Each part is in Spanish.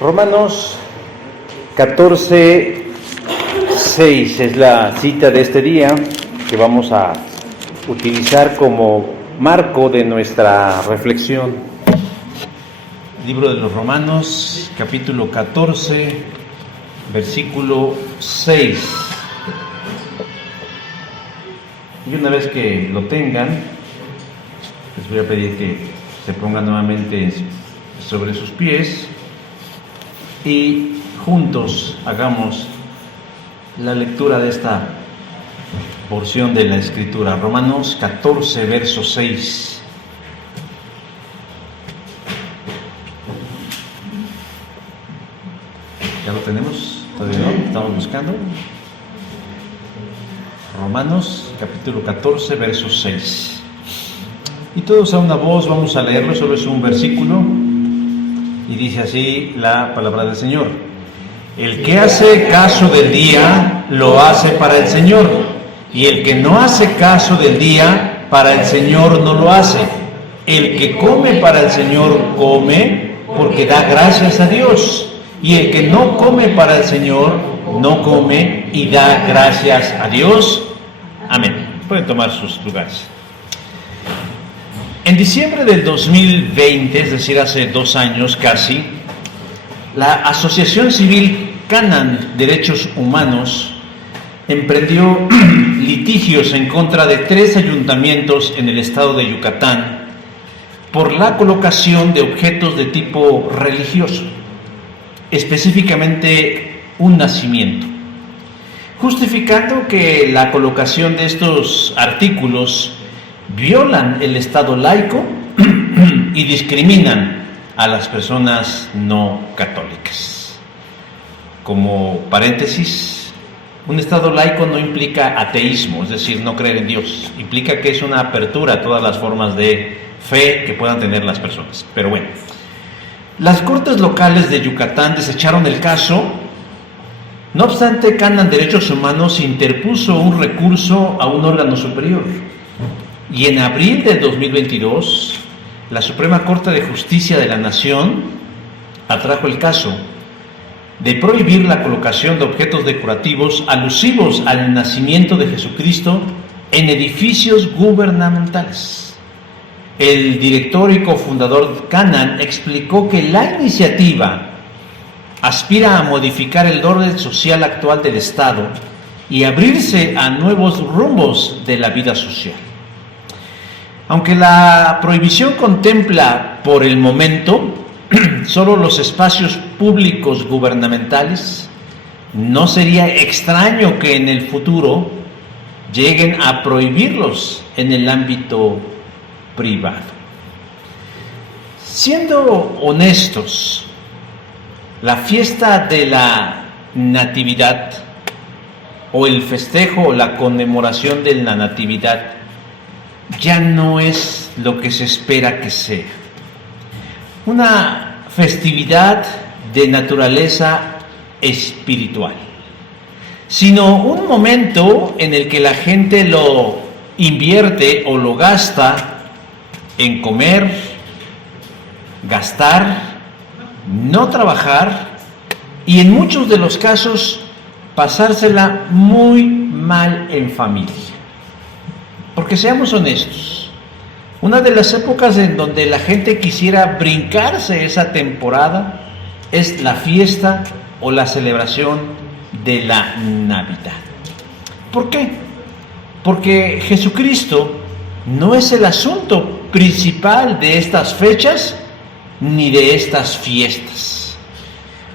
Romanos 14:6 es la cita de este día que vamos a utilizar como marco de nuestra reflexión. Libro de los Romanos, capítulo 14, versículo 6. Y una vez que lo tengan, les voy a pedir que se pongan nuevamente sobre sus pies y juntos hagamos la lectura de esta porción de la Escritura. Romanos 14, verso 6. ¿Ya lo tenemos? ¿Todavía no? ¿Estamos buscando? Romanos capítulo 14, verso 6. Y todos a una voz vamos a leerlo, solo es un versículo. Y dice así la palabra del Señor: el que hace caso del día, lo hace para el Señor, y el que no hace caso del día, para el Señor no lo hace. El que come para el Señor, come porque da gracias a Dios, y el que no come para el Señor, no come y da gracias a Dios. Amén. Pueden tomar sus lugares. En diciembre del 2020, es decir, hace 2 años casi, la Asociación Civil Canaan Derechos Humanos emprendió litigios en contra de 3 ayuntamientos en el estado de Yucatán por la colocación de objetos de tipo religioso, específicamente un nacimiento, justificando que la colocación de estos artículos violan el estado laico y discriminan a las personas no católicas. Como paréntesis, un estado laico no implica ateísmo, es decir, no creer en Dios, implica que es una apertura a todas las formas de fe que puedan tener las personas. Pero bueno, las cortes locales de Yucatán desecharon el caso. No obstante, Canaan Derechos Humanos interpuso un recurso a un órgano superior. Y en abril del 2022, la Suprema Corte de Justicia de la Nación atrajo el caso de prohibir la colocación de objetos decorativos alusivos al nacimiento de Jesucristo en edificios gubernamentales. El director y cofundador Canaan explicó que la iniciativa aspira a modificar el orden social actual del Estado y abrirse a nuevos rumbos de la vida social. Aunque la prohibición contempla por el momento solo los espacios públicos gubernamentales, no sería extraño que en el futuro lleguen a prohibirlos en el ámbito privado. Siendo honestos, la fiesta de la Natividad o el festejo o la conmemoración de la Natividad ya no es lo que se espera que sea. Una festividad de naturaleza espiritual, sino un momento en el que la gente lo invierte o lo gasta en comer, gastar, no trabajar y en muchos de los casos pasársela muy mal en familia. Porque seamos honestos, una de las épocas en donde la gente quisiera brincarse esa temporada es la fiesta o la celebración de la Navidad. ¿Por qué? Porque Jesucristo no es el asunto principal de estas fechas ni de estas fiestas.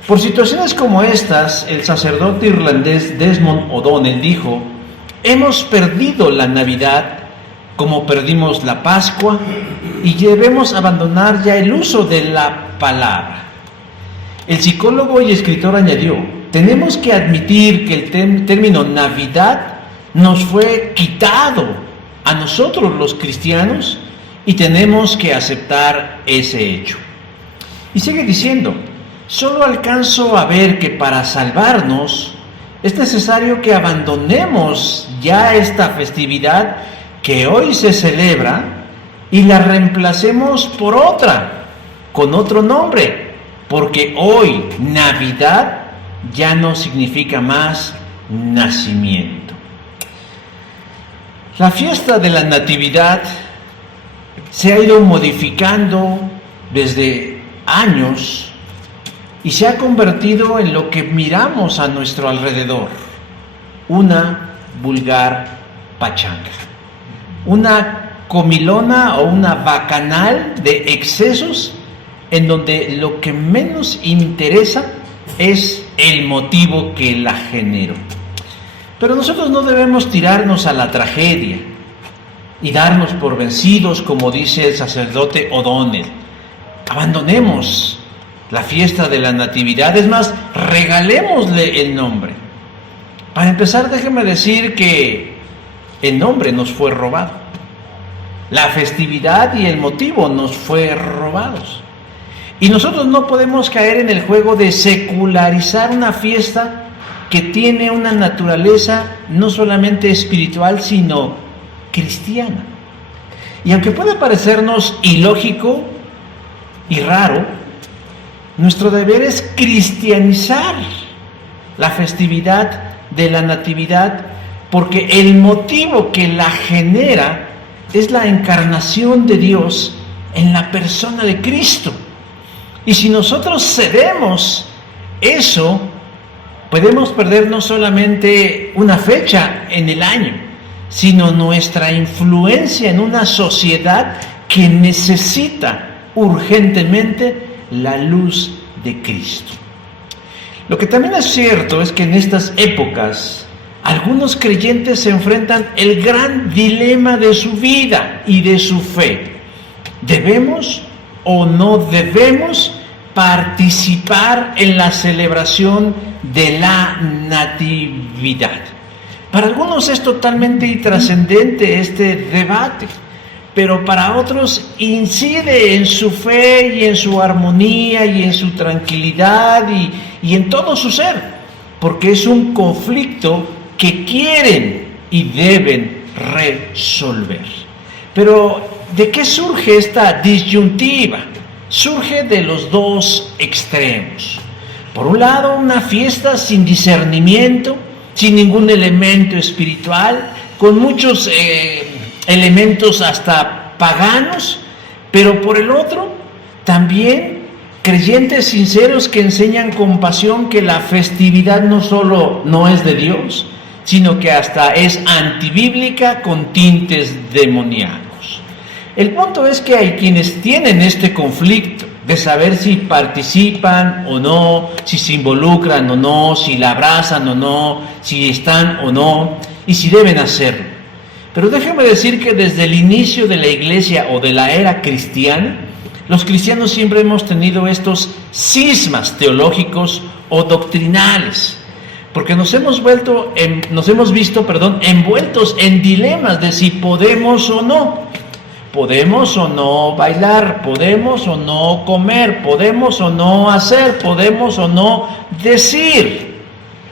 Por situaciones como estas, el sacerdote irlandés Desmond O'Donnell dijo: hemos perdido la Navidad como perdimos la Pascua y debemos abandonar ya el uso de la palabra. El psicólogo y escritor añadió: tenemos que admitir que el término Navidad nos fue quitado a nosotros los cristianos y tenemos que aceptar ese hecho. Y sigue diciendo: solo alcanzo a ver que para salvarnos es necesario que abandonemos ya esta festividad que hoy se celebra y la reemplacemos por otra, con otro nombre, porque hoy Navidad ya no significa más nacimiento. La fiesta de la Natividad se ha ido modificando desde años y se ha convertido en lo que miramos a nuestro alrededor, una vulgar pachanga, una comilona o una bacanal de excesos en donde lo que menos interesa es el motivo que la generó. Pero nosotros no debemos tirarnos a la tragedia y darnos por vencidos, como dice el sacerdote O'Donnell. Abandonemos la fiesta de la Natividad, es más, regalémosle el nombre. Para empezar, déjeme decir que el nombre nos fue robado. La festividad y el motivo nos fue robados. Y nosotros no podemos caer en el juego de secularizar una fiesta que tiene una naturaleza no solamente espiritual, sino cristiana. Y aunque puede parecernos ilógico y raro, nuestro deber es cristianizar la festividad de la Natividad, porque el motivo que la genera es la encarnación de Dios en la persona de Cristo. Y si nosotros cedemos eso, podemos perder no solamente una fecha en el año, sino nuestra influencia en una sociedad que necesita urgentemente la luz de Cristo. Lo que también es cierto es que en estas épocas algunos creyentes se enfrentan el gran dilema de su vida y de su fe. ¿Debemos o no debemos participar en la celebración de la Natividad? Para algunos es totalmente intrascendente este debate, pero para otros incide en su fe y en su armonía y en su tranquilidad y en todo su ser, porque es un conflicto que quieren y deben resolver. Pero ¿de qué surge esta disyuntiva? Surge de los dos extremos. Por un lado, una fiesta sin discernimiento, sin ningún elemento espiritual, con muchos elementos hasta paganos, pero por el otro, también creyentes sinceros que enseñan con pasión que la festividad no solo no es de Dios, sino que hasta es antibíblica con tintes demoníacos. El punto es que hay quienes tienen este conflicto de saber si participan o no, si se involucran o no, si la abrazan o no, si están o no, y si deben hacerlo. Pero déjame decir que desde el inicio de la iglesia o de la era cristiana, los cristianos siempre hemos tenido estos cismas teológicos o doctrinales, porque nos hemos visto envueltos en dilemas de si podemos o no. Podemos o no bailar, podemos o no comer, podemos o no hacer, podemos o no decir.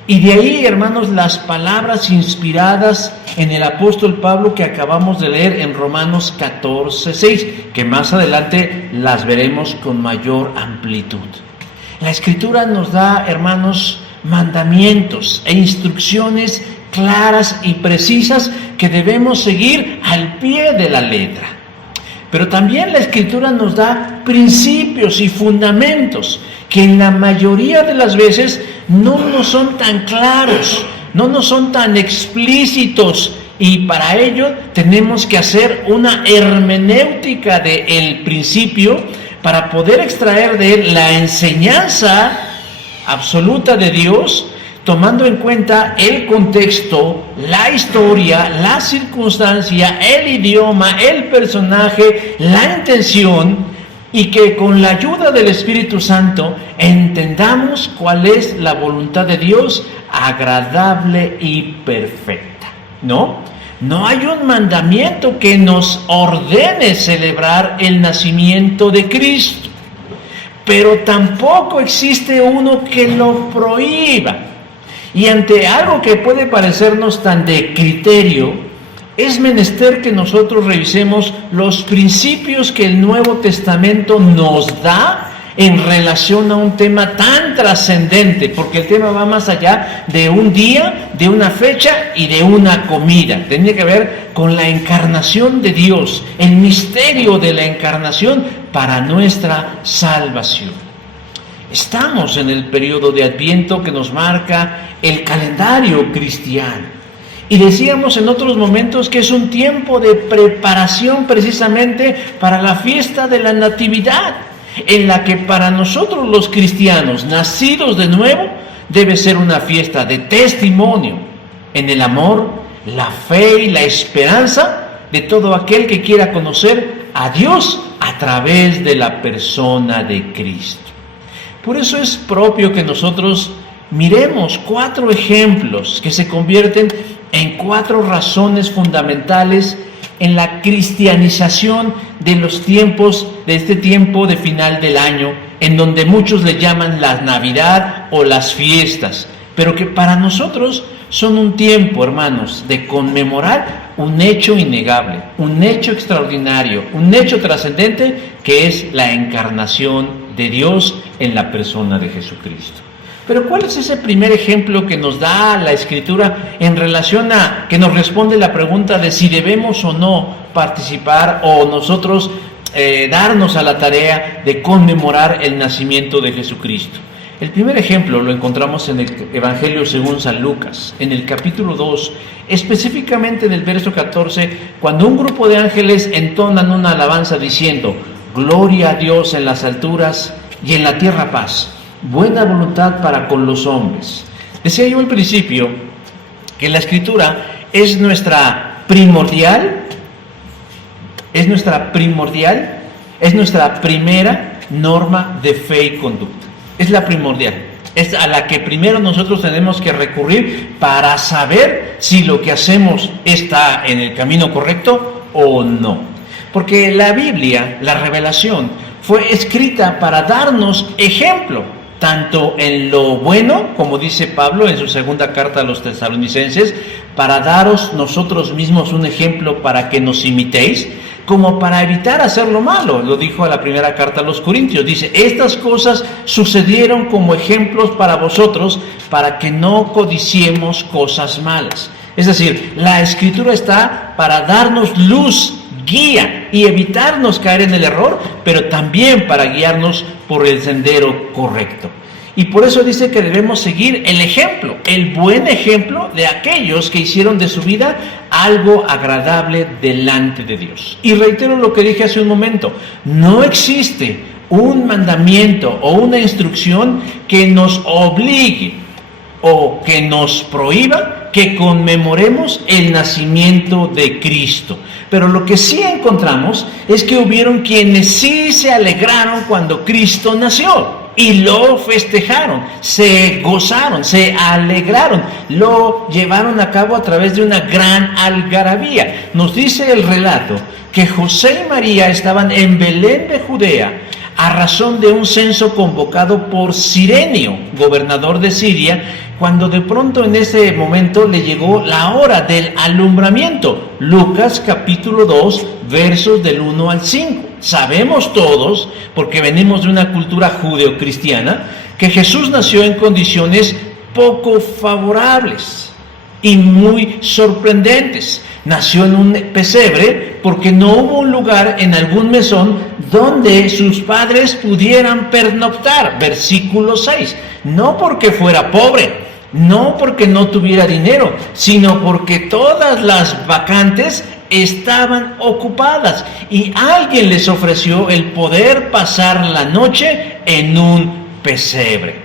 Y de ahí, hermanos, las palabras inspiradas en el apóstol Pablo que acabamos de leer en Romanos 14:6, que más adelante las veremos con mayor amplitud. La Escritura nos da, hermanos, mandamientos e instrucciones claras y precisas que debemos seguir al pie de la letra. Pero también la Escritura nos da principios y fundamentos que en la mayoría de las veces no nos son tan claros, no nos son tan explícitos, y para ello tenemos que hacer una hermenéutica del principio para poder extraer de él la enseñanza absoluta de Dios, tomando en cuenta el contexto, la historia, la circunstancia, el idioma, el personaje, la intención, y que con la ayuda del Espíritu Santo entendamos cuál es la voluntad de Dios agradable y perfecta. No hay un mandamiento que nos ordene celebrar el nacimiento de Cristo, pero tampoco existe uno que lo prohíba. Y ante algo que puede parecernos tan de criterio, es menester que nosotros revisemos los principios que el Nuevo Testamento nos da en relación a un tema tan trascendente, porque el tema va más allá de un día, de una fecha y de una comida. Tiene que ver con la encarnación de Dios, el misterio de la encarnación para nuestra salvación. Estamos en el periodo de Adviento que nos marca el calendario cristiano. Y decíamos en otros momentos que es un tiempo de preparación precisamente para la fiesta de la Natividad, en la que para nosotros los cristianos nacidos de nuevo debe ser una fiesta de testimonio en el amor, la fe y la esperanza de todo aquel que quiera conocer a Dios a través de la persona de Cristo. Por eso es propio que nosotros miremos 4 ejemplos que se convierten en 4 razones fundamentales en la cristianización de los tiempos, de este tiempo de final del año, en donde muchos le llaman la Navidad o las fiestas, pero que para nosotros son un tiempo, hermanos, de conmemorar un hecho innegable, un hecho extraordinario, un hecho trascendente, que es la encarnación de Dios en la persona de Jesucristo. Pero ¿cuál es ese primer ejemplo que nos da la Escritura en relación a que nos responde la pregunta de si debemos o no participar o nosotros darnos a la tarea de conmemorar el nacimiento de Jesucristo? El primer ejemplo lo encontramos en el Evangelio según San Lucas, en el capítulo 2, específicamente en el verso 14, cuando un grupo de ángeles entonan una alabanza diciendo: gloria a Dios en las alturas y en la tierra paz, buena voluntad para con los hombres. Decía yo al principio que la Escritura es nuestra primera norma de fe y conducta. Es la primordial, es a la que primero nosotros tenemos que recurrir para saber si lo que hacemos está en el camino correcto o no. Porque la Biblia, la revelación, fue escrita para darnos ejemplo, tanto en lo bueno, como dice Pablo en su segunda carta a los tesalonicenses, para daros nosotros mismos un ejemplo para que nos imitéis, como para evitar hacer lo malo. Lo dijo a la primera carta a los Corintios, dice: estas cosas sucedieron como ejemplos para vosotros, para que no codiciemos cosas malas. Es decir, la Escritura está para darnos luz, guía y evitarnos caer en el error, pero también para guiarnos por el sendero correcto. Y por eso dice que debemos seguir el ejemplo, el buen ejemplo de aquellos que hicieron de su vida algo agradable delante de Dios. Y reitero lo que dije hace un momento: no existe un mandamiento o una instrucción que nos obligue o que nos prohíba que conmemoremos el nacimiento de Cristo. Pero lo que sí encontramos es que hubieron quienes sí se alegraron cuando Cristo nació y lo festejaron, se gozaron, se alegraron, lo llevaron a cabo a través de una gran algarabía. Nos dice el relato que José y María estaban en Belén de Judea a razón de un censo convocado por Cirenio, gobernador de Siria, cuando de pronto en ese momento le llegó la hora del alumbramiento. Lucas capítulo 2, versos del 1 al 5. Sabemos todos, porque venimos de una cultura judeocristiana, que Jesús nació en condiciones poco favorables y muy sorprendentes. Nació en un pesebre porque no hubo un lugar en algún mesón donde sus padres pudieran pernoctar. Versículo 6. No porque fuera pobre, no porque no tuviera dinero, sino porque todas las vacantes estaban ocupadas y alguien les ofreció el poder pasar la noche en un pesebre.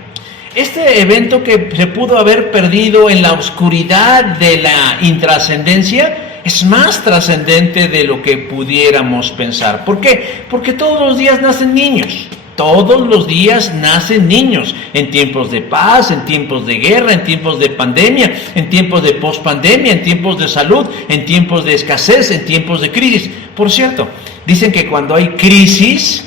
Este evento que se pudo haber perdido en la oscuridad de la intrascendencia es más trascendente de lo que pudiéramos pensar. ¿Por qué? Porque todos los días nacen niños. Todos los días nacen niños, en tiempos de paz, en tiempos de guerra, en tiempos de pandemia, en tiempos de pospandemia, en tiempos de salud, en tiempos de escasez, en tiempos de crisis. Por cierto, dicen que cuando hay crisis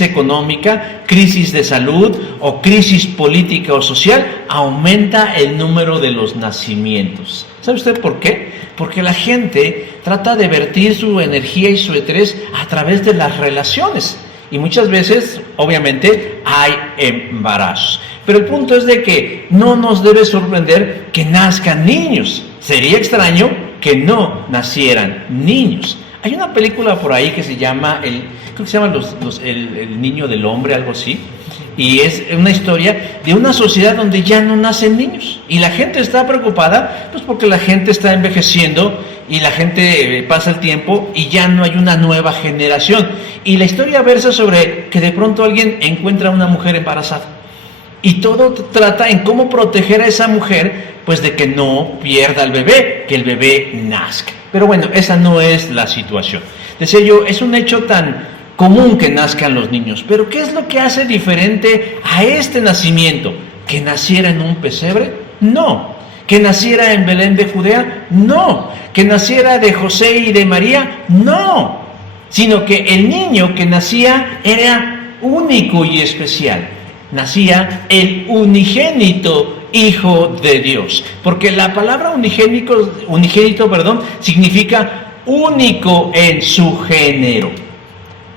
económica, crisis de salud o crisis política o social, aumenta el número de los nacimientos. ¿Sabe usted por qué? Porque la gente trata de vertir su energía y su estrés a través de las relaciones. Y muchas veces, obviamente, hay embarazos. Pero el punto es de que no nos debe sorprender que nazcan niños. Sería extraño que no nacieran niños. Hay una película por ahí que se llama, creo que se llama el niño del hombre, algo así. Y es una historia de una sociedad donde ya no nacen niños. Y la gente está preocupada, pues porque la gente está envejeciendo y la gente pasa el tiempo y ya no hay una nueva generación. Y la historia versa sobre que de pronto alguien encuentra a una mujer embarazada. Y todo trata en cómo proteger a esa mujer, pues de que no pierda al bebé, que el bebé nazca. Pero bueno, esa no es la situación. Decía yo, es un hecho tan común que nazcan los niños, pero ¿qué es lo que hace diferente a este nacimiento? ¿Que naciera en un pesebre? No. ¿Que naciera en Belén de Judea? No. ¿Que naciera de José y de María? No. Sino que el niño que nacía era único y especial. Nacía el unigénito Hijo de Dios, porque la palabra unigénito, significa único en su género.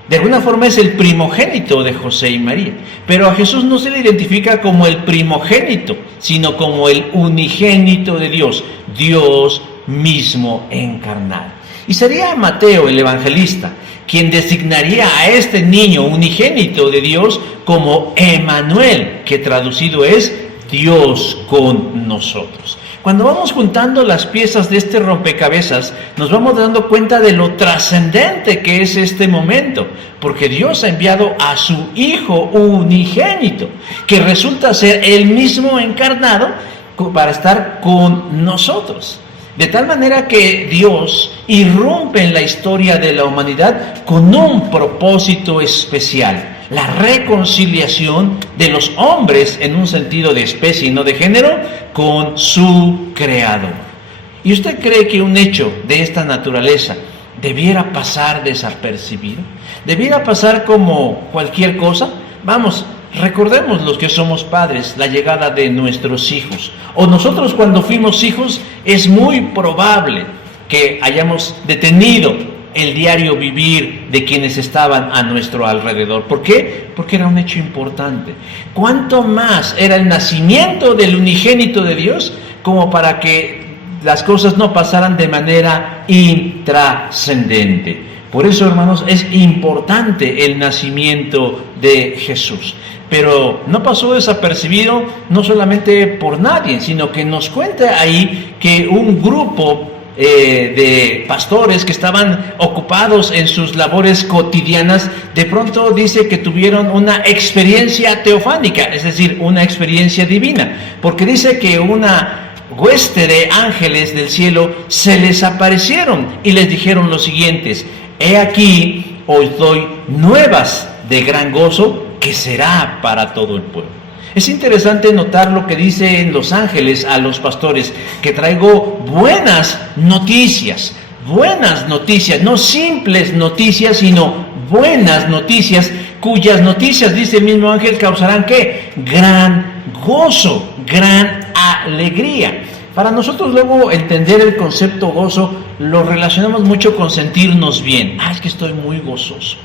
De alguna forma es el primogénito de José y María, pero a Jesús no se le identifica como el primogénito, sino como el unigénito de Dios, Dios mismo encarnado. Y sería Mateo, el evangelista, quien designaría a este niño unigénito de Dios como Emmanuel, que traducido es Dios con nosotros. Cuando vamos juntando las piezas de este rompecabezas, nos vamos dando cuenta de lo trascendente que es este momento, porque Dios ha enviado a su Hijo unigénito, que resulta ser el mismo encarnado para estar con nosotros. De tal manera que Dios irrumpe en la historia de la humanidad con un propósito especial: la reconciliación de los hombres, en un sentido de especie y no de género, con su Creador. ¿Y usted cree que un hecho de esta naturaleza debiera pasar desapercibido? ¿Debiera pasar como cualquier cosa? Vamos, recordemos los que somos padres la llegada de nuestros hijos. O nosotros cuando fuimos hijos es muy probable que hayamos detenido el diario vivir de quienes estaban a nuestro alrededor. ¿Por qué? Porque era un hecho importante. ¿Cuánto más era el nacimiento del unigénito de Dios como para que las cosas no pasaran de manera intrascendente? Por eso, hermanos, es importante el nacimiento de Jesús. Pero no pasó desapercibido no solamente por nadie, sino que nos cuenta ahí que un grupo de pastores que estaban ocupados en sus labores cotidianas, de pronto dice que tuvieron una experiencia teofánica, es decir, una experiencia divina, porque dice que una hueste de ángeles del cielo se les aparecieron y les dijeron lo siguientes: he aquí, os doy nuevas de gran gozo, que será para todo el pueblo. Es interesante notar lo que dicen los ángeles a los pastores: que traigo buenas noticias, no simples noticias, sino buenas noticias, cuyas noticias, dice el mismo ángel, causarán ¿qué? Gran gozo, gran alegría. Para nosotros luego entender el concepto gozo lo relacionamos mucho con sentirnos bien. Es que estoy muy gozoso.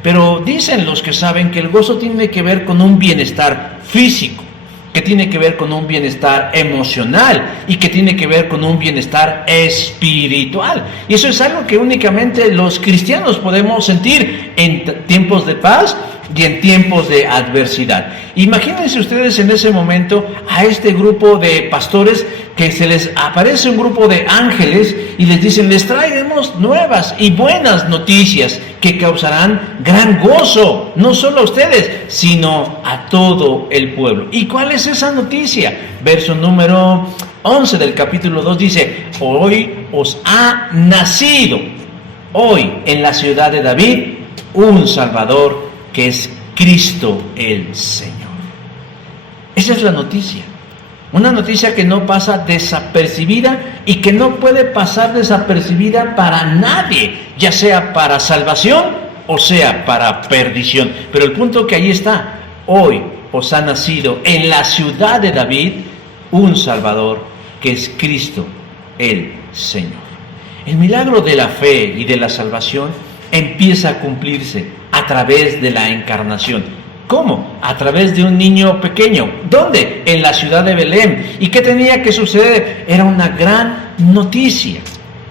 Pero dicen los que saben que el gozo tiene que ver con un bienestar físico, que tiene que ver con un bienestar emocional y que tiene que ver con un bienestar espiritual. Y eso es algo que únicamente los cristianos podemos sentir en tiempos de paz y en tiempos de adversidad. Imagínense ustedes en ese momento a este grupo de pastores que se les aparece un grupo de ángeles y les dicen: les traeremos nuevas y buenas noticias que causarán gran gozo, no solo a ustedes, sino a todo el pueblo. ¿Y cuál es esa noticia? Verso número 11 del capítulo 2 dice: hoy os ha nacido, hoy en la ciudad de David, un Salvador, que es Cristo el Señor. Esa es la noticia. Una noticia que no pasa desapercibida y que no puede pasar desapercibida para nadie, ya sea para salvación o sea para perdición. Pero el punto que ahí está: hoy os ha nacido en la ciudad de David un Salvador, que es Cristo el Señor. El milagro de la fe y de la salvación empieza a cumplirse a través de la encarnación. ¿Cómo? A través de un niño pequeño. ¿Dónde? En la ciudad de Belén. ¿Y qué tenía que suceder? Era una gran noticia.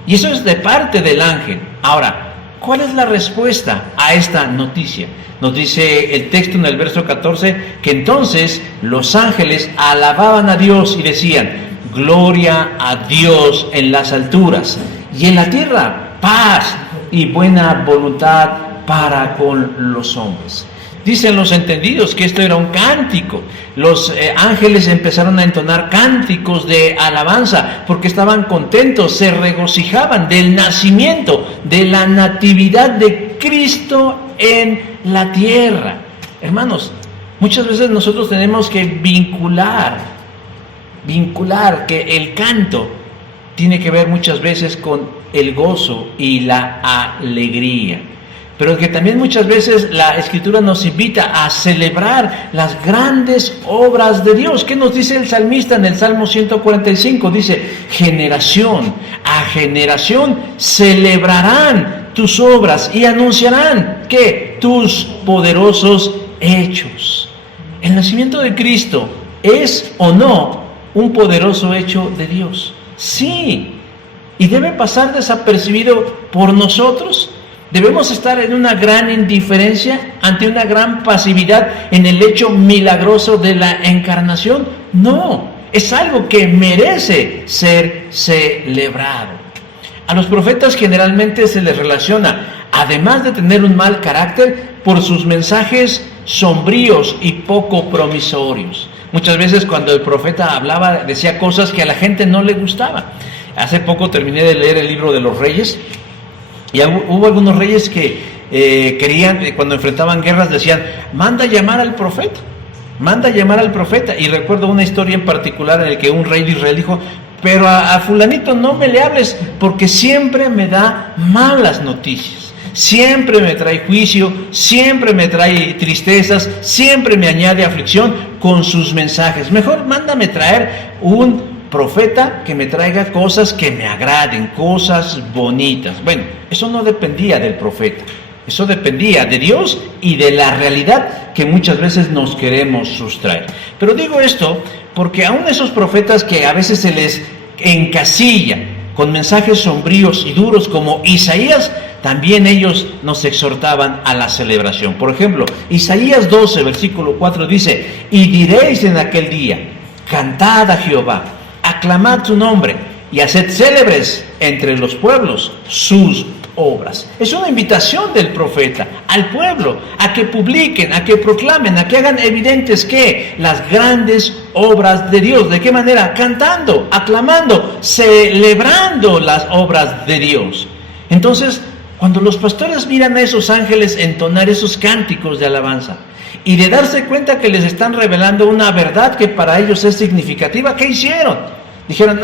Y eso es de parte del ángel. Ahora, ¿cuál es la respuesta a esta noticia? Nos dice el texto en el verso 14 que entonces los ángeles alababan a Dios y decían: gloria a Dios en las alturas, y en la tierra paz y buena voluntad para con los hombres. Dicen los entendidos que esto era un cántico. Los ángeles empezaron a entonar cánticos de alabanza porque estaban contentos, se regocijaban del nacimiento, de la natividad de Cristo en la tierra. Hermanos, muchas veces nosotros tenemos que vincular que el canto tiene que ver muchas veces con el gozo y la alegría. Pero que también muchas veces la Escritura nos invita a celebrar las grandes obras de Dios. ¿Qué nos dice el salmista en el Salmo 145? Dice: generación a generación celebrarán tus obras y anunciarán ¿qué? Tus poderosos hechos. ¿El nacimiento de Cristo es o no un poderoso hecho de Dios? Sí. ¿Y debe pasar desapercibido por nosotros? ¿Debemos estar en una gran indiferencia ante una gran pasividad en el hecho milagroso de la encarnación? No, es algo que merece ser celebrado. A los profetas generalmente se les relaciona, además de tener un mal carácter, por sus mensajes sombríos y poco promisorios. Muchas veces cuando el profeta hablaba, decía cosas que a la gente no le gustaba. Hace poco terminé de leer el libro de los Reyes. Y hubo algunos reyes que querían, cuando enfrentaban guerras, decían: manda llamar al profeta, manda llamar al profeta. Y recuerdo una historia en particular en la que un rey de Israel dijo: pero a fulanito no me le hables, porque siempre me da malas noticias, siempre me trae juicio, siempre me trae tristezas, siempre me añade aflicción con sus mensajes. Mejor mándame traer un profeta que me traiga cosas que me agraden, cosas bonitas. Bueno, eso no dependía del profeta, eso dependía de Dios y de la realidad que muchas veces nos queremos sustraer. Pero digo esto porque aún esos profetas que a veces se les encasilla con mensajes sombríos y duros como Isaías, también ellos nos exhortaban a la celebración. Por ejemplo, Isaías 12, versículo 4 dice: y diréis en aquel día: cantad a Jehová, aclamad su nombre y haced célebres entre los pueblos sus obras. Es una invitación del profeta al pueblo a que publiquen, a que proclamen, a que hagan evidentes que las grandes obras de Dios. ¿De qué manera? Cantando, aclamando, celebrando las obras de Dios. Entonces, cuando los pastores miran a esos ángeles entonar esos cánticos de alabanza y de darse cuenta que les están revelando una verdad que para ellos es significativa, ¿qué hicieron? Dijeron: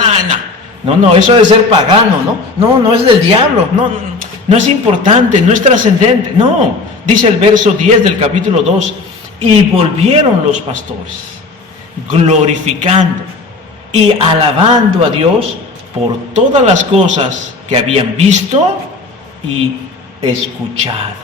no, eso de ser pagano, no es del diablo, no es importante, no es trascendente. No, dice el verso 10 del capítulo 2: y volvieron los pastores, glorificando y alabando a Dios por todas las cosas que habían visto y escuchado.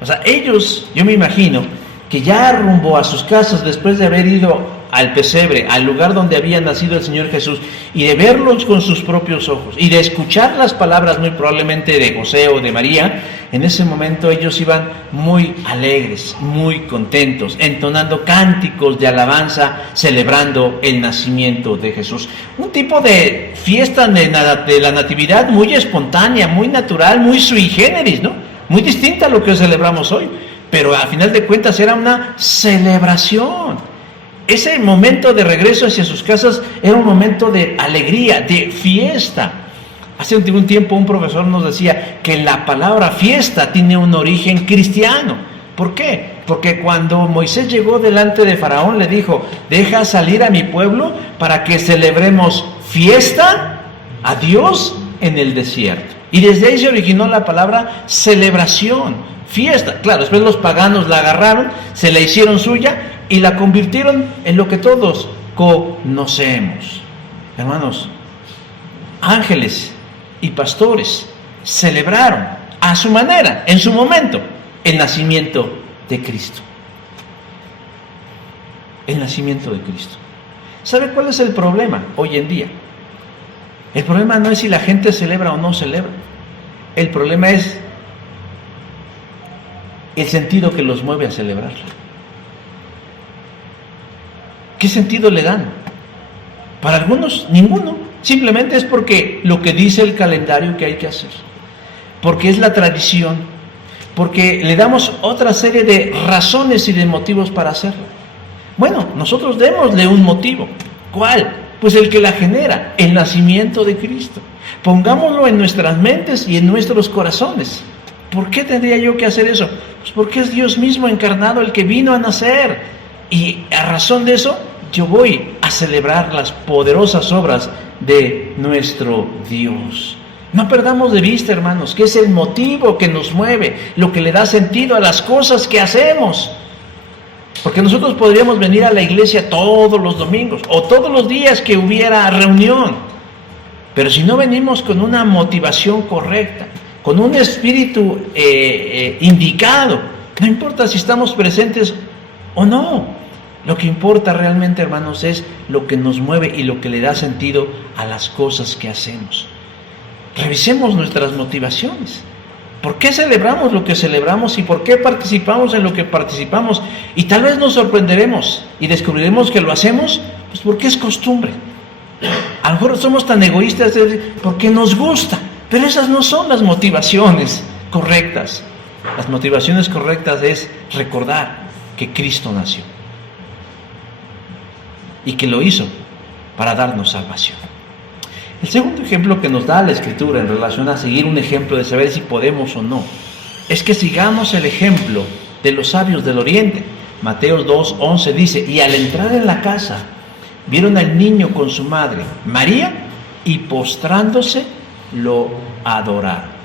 O sea, ellos, yo me imagino, que ya rumbo a sus casas, después de haber ido al pesebre, al lugar donde había nacido el Señor Jesús, y de verlos con sus propios ojos, y de escuchar las palabras muy probablemente de José o de María, en ese momento ellos iban muy alegres, muy contentos, entonando cánticos de alabanza, celebrando el nacimiento de Jesús. Un tipo de fiesta de la natividad muy espontánea, muy natural, muy sui generis, ¿no? Muy distinta a lo que celebramos hoy, pero a final de cuentas era una celebración. Ese momento de regreso hacia sus casas era un momento de alegría, de fiesta. Hace un tiempo un profesor nos decía que la palabra fiesta tiene un origen cristiano. ¿Por qué? Porque cuando Moisés llegó delante de Faraón le dijo: deja salir a mi pueblo para que celebremos fiesta a Dios en el desierto. Y desde ahí se originó la palabra celebración, fiesta. Claro, después los paganos la agarraron, se la hicieron suya y la convirtieron en lo que todos conocemos. Hermanos, ángeles y pastores celebraron a su manera, en su momento, el nacimiento de Cristo. El nacimiento de Cristo. ¿Sabe cuál es el problema hoy en día? El problema no es si la gente celebra o no celebra. El problema es el sentido que los mueve a celebrarla. ¿Qué sentido le dan? Para algunos, ninguno. Simplemente es porque lo que dice el calendario que hay que hacer. Porque es la tradición. Porque le damos otra serie de razones y de motivos para hacerlo. Bueno, nosotros démosle un motivo. ¿Cuál? Pues el que la genera, el nacimiento de Cristo. Pongámoslo en nuestras mentes y en nuestros corazones. ¿Por qué tendría yo que hacer eso? Pues porque es Dios mismo encarnado el que vino a nacer. Y a razón de eso, yo voy a celebrar las poderosas obras de nuestro Dios. No perdamos de vista, hermanos, que es el motivo que nos mueve, lo que le da sentido a las cosas que hacemos. Porque nosotros podríamos venir a la iglesia todos los domingos o todos los días que hubiera reunión. Pero si no venimos con una motivación correcta, con un espíritu indicado, no importa si estamos presentes o no. Lo que importa realmente, hermanos, es lo que nos mueve y lo que le da sentido a las cosas que hacemos. Revisemos nuestras motivaciones. ¿Por qué celebramos lo que celebramos y por qué participamos en lo que participamos? Y tal vez nos sorprenderemos y descubriremos que lo hacemos pues porque es costumbre. A lo mejor somos tan egoístas porque nos gusta, pero esas no son las motivaciones correctas. Las motivaciones correctas es recordar que Cristo nació y que lo hizo para darnos salvación. El segundo ejemplo que nos da la Escritura en relación a seguir un ejemplo de saber si podemos o no, es que sigamos el ejemplo de los sabios del Oriente. Mateo 2:11 dice, y al entrar en la casa, vieron al niño con su madre, María, y postrándose, lo adoraron.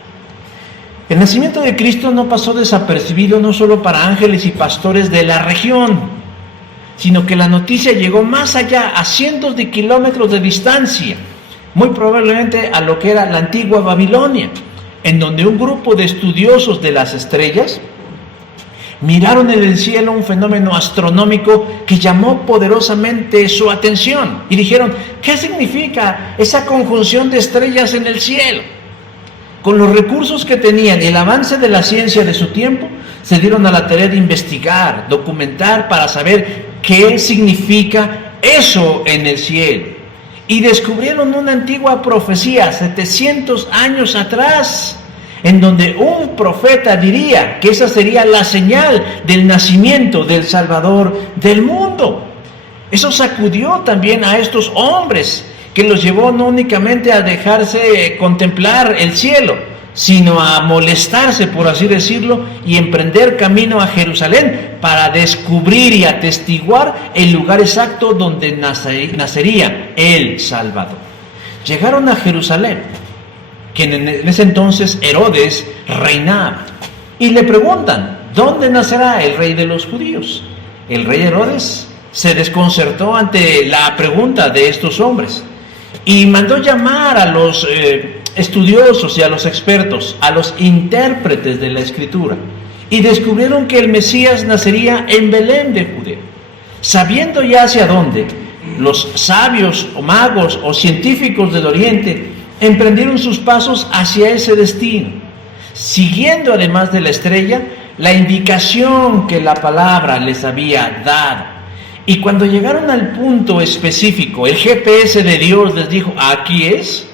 El nacimiento de Cristo no pasó desapercibido no solo para ángeles y pastores de la región, sino que la noticia llegó más allá, a cientos de kilómetros de distancia, muy probablemente a lo que era la antigua Babilonia, en donde un grupo de estudiosos de las estrellas miraron en el cielo un fenómeno astronómico que llamó poderosamente su atención y dijeron, ¿qué significa esa conjunción de estrellas en el cielo? Con los recursos que tenían y el avance de la ciencia de su tiempo, se dieron a la tarea de investigar, documentar para saber qué significa eso en el cielo. Y descubrieron una antigua profecía, 700 años atrás, en donde un profeta diría que esa sería la señal del nacimiento del Salvador del mundo. Eso sacudió también a estos hombres, que los llevó no únicamente a dejarse contemplar el cielo, sino a molestarse, por así decirlo, y emprender camino a Jerusalén para descubrir y atestiguar el lugar exacto donde nacería el Salvador. Llegaron a Jerusalén, quien en ese entonces Herodes reinaba, y le preguntan, ¿dónde nacerá el rey de los judíos? El rey Herodes se desconcertó ante la pregunta de estos hombres y mandó llamar a los estudiosos y a los expertos, a los intérpretes de la Escritura, y descubrieron que el Mesías nacería en Belén de Judea. Sabiendo ya hacia dónde, los sabios o magos o científicos del Oriente emprendieron sus pasos hacia ese destino, siguiendo además de la estrella la indicación que la palabra les había dado. Y cuando llegaron al punto específico, el GPS de Dios les dijo, aquí es.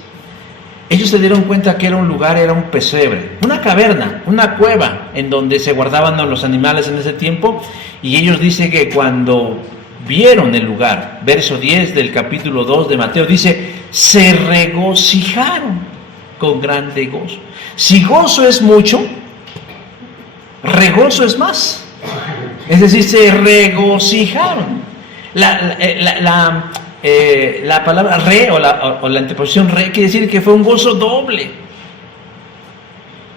Ellos se dieron cuenta que era un lugar, era un pesebre, una caverna, una cueva en donde se guardaban los animales en ese tiempo. Y ellos dicen que cuando vieron el lugar, verso 10 del capítulo 2 de Mateo, dice, se regocijaron con grande gozo. Si gozo es mucho, regozo es más. Es decir, se regocijaron. La palabra re o la anteposición re quiere decir que fue un gozo doble,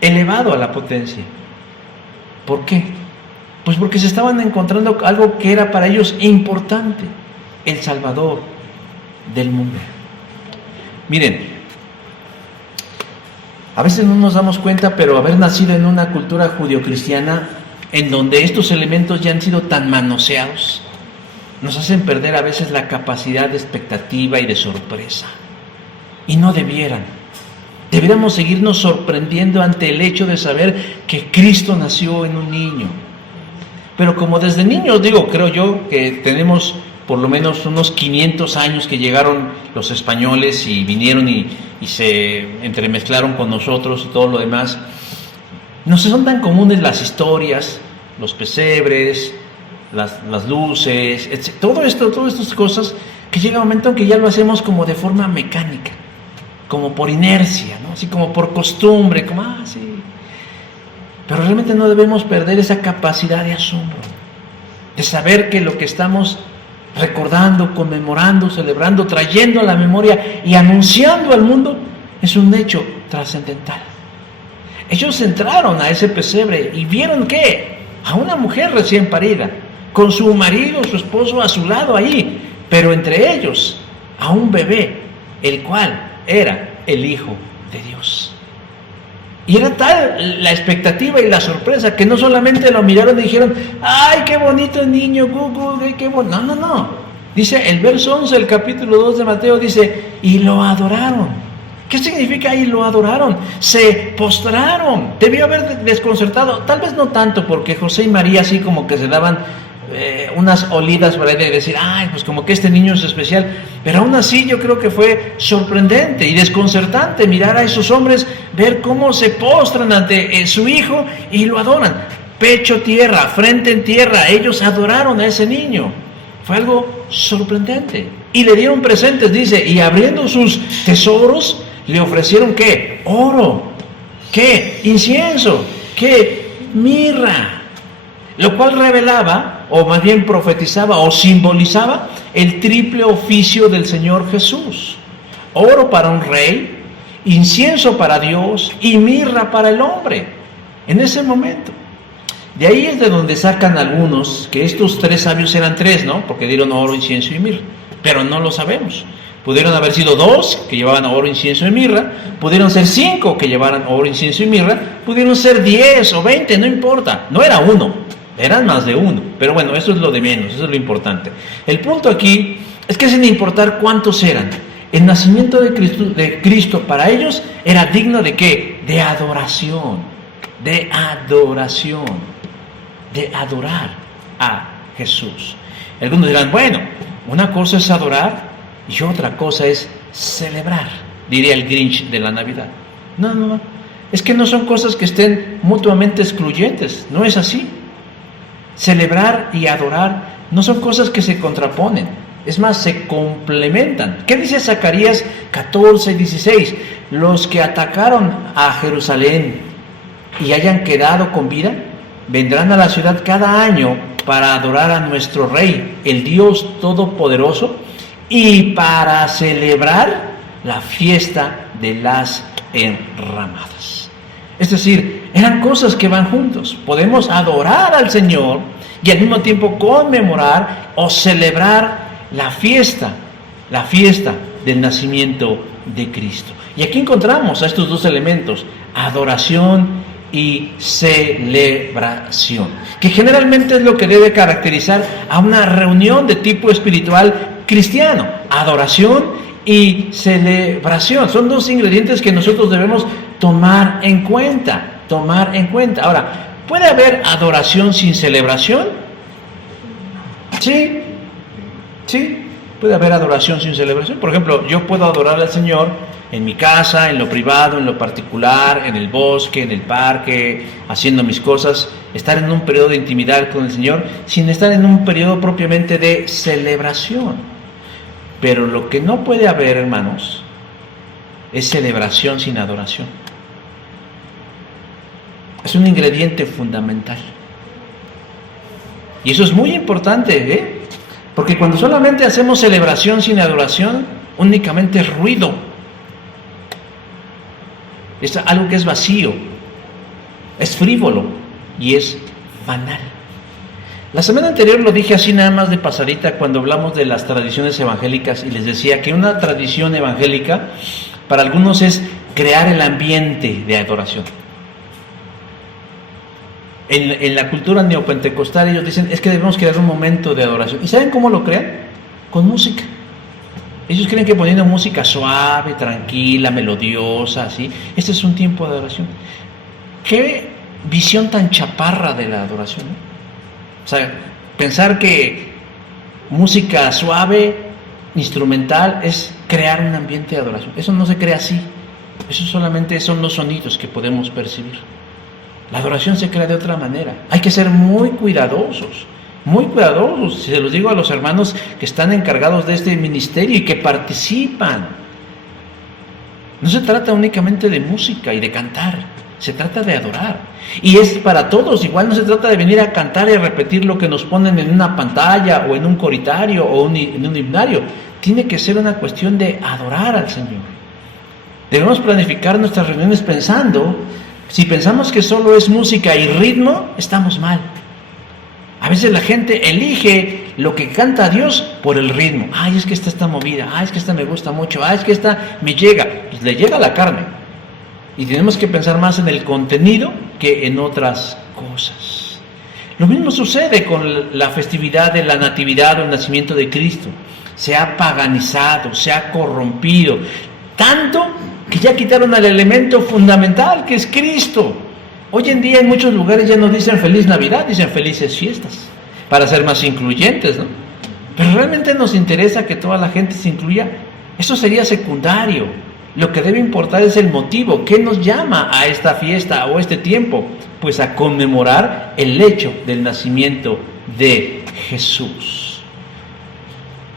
elevado a la potencia. ¿Por qué? Pues porque se estaban encontrando algo que era para ellos importante, el Salvador del mundo. Miren, a veces no nos damos cuenta, pero haber nacido en una cultura judio-cristiana en donde estos elementos ya han sido tan manoseados, nos hacen perder a veces la capacidad de expectativa y de sorpresa. Y no debieran. Deberíamos seguirnos sorprendiendo ante el hecho de saber que Cristo nació en un niño. Pero como desde niños, creo yo que tenemos por lo menos unos 500 años que llegaron los españoles y vinieron y se entremezclaron con nosotros y todo lo demás. No son tan comunes las historias, los pesebres, las luces, etc. Todas estas cosas que llega un momento en que ya lo hacemos como de forma mecánica, como por inercia, ¿no? Así como por costumbre, como sí. Pero realmente no debemos perder esa capacidad de asombro, de saber que lo que estamos recordando, conmemorando, celebrando, trayendo a la memoria y anunciando al mundo es un hecho trascendental. Ellos entraron a ese pesebre y vieron que a una mujer recién parida, con su marido, su esposo a su lado ahí, pero entre ellos a un bebé, el cual era el Hijo de Dios. Y era tal la expectativa y la sorpresa que no solamente lo miraron y dijeron, ¡ay, qué bonito el niño! ¡Qué bonito! No. Dice el verso 11 del capítulo 2 de Mateo, dice, y lo adoraron. ¿Qué significa y lo adoraron? Se postraron. Debió haber desconcertado, tal vez no tanto, porque José y María así como que se daban unas olidas para decir, ay, pues como que este niño es especial, pero aún así yo creo que fue sorprendente y desconcertante mirar a esos hombres, ver cómo se postran ante su hijo y lo adoran, pecho tierra, frente en tierra, ellos adoraron a ese niño, fue algo sorprendente, y le dieron presentes, dice, y abriendo sus tesoros, le ofrecieron ¿qué? Oro, ¿qué? Incienso, ¿qué? Mirra, lo cual revelaba, o más bien profetizaba o simbolizaba el triple oficio del Señor Jesús. Oro para un rey, incienso para Dios y mirra para el hombre. En ese momento. De ahí es de donde sacan algunos que estos tres sabios eran tres, ¿no? Porque dieron oro, incienso y mirra. Pero no lo sabemos. Pudieron haber sido 2 que llevaban oro, incienso y mirra, pudieron ser 5 que llevaran oro, incienso y mirra, pudieron ser 10 o 20, no importa, no era uno, eran más de uno, pero bueno, eso es lo de menos, eso es lo importante. El punto aquí es que sin importar cuántos eran, el nacimiento de Cristo para ellos era digno de ¿qué? De adoración, de adorar a Jesús. Algunos dirán, bueno, una cosa es adorar y otra cosa es celebrar, diría el Grinch de la Navidad. No, es que no son cosas que estén mutuamente excluyentes, no es así. Celebrar y adorar no son cosas que se contraponen, es más, se complementan. ¿Qué dice Zacarías 14:16? Los que atacaron a Jerusalén y hayan quedado con vida, vendrán a la ciudad cada año para adorar a nuestro Rey, el Dios Todopoderoso, y para celebrar la fiesta de las enramadas. Es decir, eran cosas que van juntos. Podemos adorar al Señor y al mismo tiempo conmemorar o celebrar la fiesta del nacimiento de Cristo. Y aquí encontramos a estos dos elementos, adoración y celebración, que generalmente es lo que debe caracterizar a una reunión de tipo espiritual cristiano. Adoración y celebración son dos ingredientes que nosotros debemos tomar en cuenta. Ahora, ¿puede haber adoración sin celebración? Sí, puede haber adoración sin celebración. Por ejemplo, yo puedo adorar al Señor en mi casa, en lo privado, en lo particular, en el bosque, en el parque, haciendo mis cosas, estar en un periodo de intimidad con el Señor, sin estar en un periodo propiamente de celebración. Pero lo que no puede haber, hermanos, es celebración sin adoración. Es un ingrediente fundamental. Y eso es muy importante, porque cuando solamente hacemos celebración sin adoración, únicamente es ruido. Es algo que es vacío, es frívolo y es banal. La semana anterior lo dije así nada más de pasadita cuando hablamos de las tradiciones evangélicas y les decía que una tradición evangélica para algunos es crear el ambiente de adoración. En la cultura neopentecostal ellos dicen, es que debemos crear un momento de adoración. ¿Y saben cómo lo crean? Con música. Ellos creen que poniendo música suave, tranquila, melodiosa, así, este es un tiempo de adoración. Qué visión tan chaparra de la adoración, ¿no? O sea, pensar que música suave, instrumental, es crear un ambiente de adoración. Eso no se crea así. Eso solamente son los sonidos que podemos percibir. La adoración se crea de otra manera. Hay que ser muy cuidadosos. Muy cuidadosos, se los digo a los hermanos que están encargados de este ministerio y que participan. No se trata únicamente de música y de cantar, se trata de adorar. Y es para todos, igual no se trata de venir a cantar y repetir lo que nos ponen en una pantalla o en un coritario o en un himnario. Tiene que ser una cuestión de adorar al Señor. Debemos planificar nuestras reuniones pensando, si pensamos que solo es música y ritmo, estamos mal. A veces la gente elige lo que canta a Dios por el ritmo. Ay, es que esta está movida. Ay, es que esta me gusta mucho. Ay, es que esta me llega. Pues le llega a la carne. Y tenemos que pensar más en el contenido que en otras cosas. Lo mismo sucede con la festividad de la Natividad o el nacimiento de Cristo. Se ha paganizado, se ha corrompido. Tanto que ya quitaron al elemento fundamental que es Cristo. Hoy en día en muchos lugares ya no dicen Feliz Navidad, dicen Felices Fiestas, para ser más incluyentes, ¿no? Pero realmente nos interesa que toda la gente se incluya. Eso sería secundario. Lo que debe importar es el motivo. ¿Qué nos llama a esta fiesta o este tiempo? Pues a conmemorar el hecho del nacimiento de Jesús.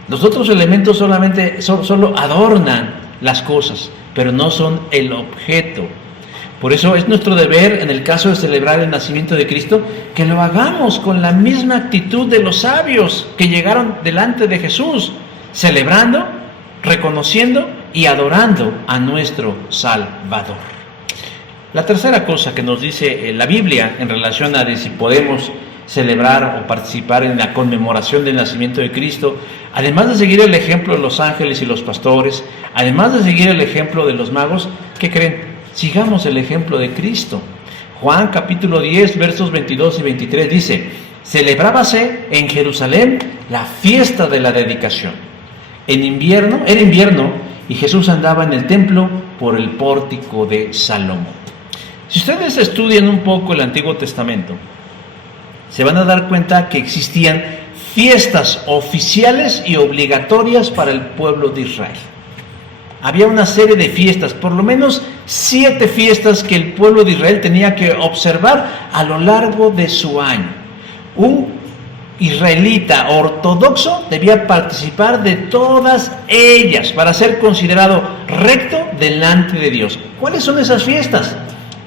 Los otros elementos solo adornan las cosas, pero no son el objeto. Por eso es nuestro deber, en el caso de celebrar el nacimiento de Cristo, que lo hagamos con la misma actitud de los sabios que llegaron delante de Jesús, celebrando, reconociendo y adorando a nuestro Salvador. La tercera cosa que nos dice la Biblia en relación a si podemos celebrar o participar en la conmemoración del nacimiento de Cristo, además de seguir el ejemplo de los ángeles y los pastores, además de seguir el ejemplo de los magos, ¿qué creen? Sigamos el ejemplo de Cristo. Juan capítulo 10, versos 22 y 23 dice, celebrábase en Jerusalén la fiesta de la dedicación. Era invierno y Jesús andaba en el templo por el pórtico de Salomón. Si ustedes estudian un poco el Antiguo Testamento, se van a dar cuenta que existían fiestas oficiales y obligatorias para el pueblo de Israel. Había una serie de fiestas, por lo menos 7 fiestas que el pueblo de Israel tenía que observar a lo largo de su año. Un israelita ortodoxo debía participar de todas ellas para ser considerado recto delante de Dios. ¿Cuáles son esas fiestas?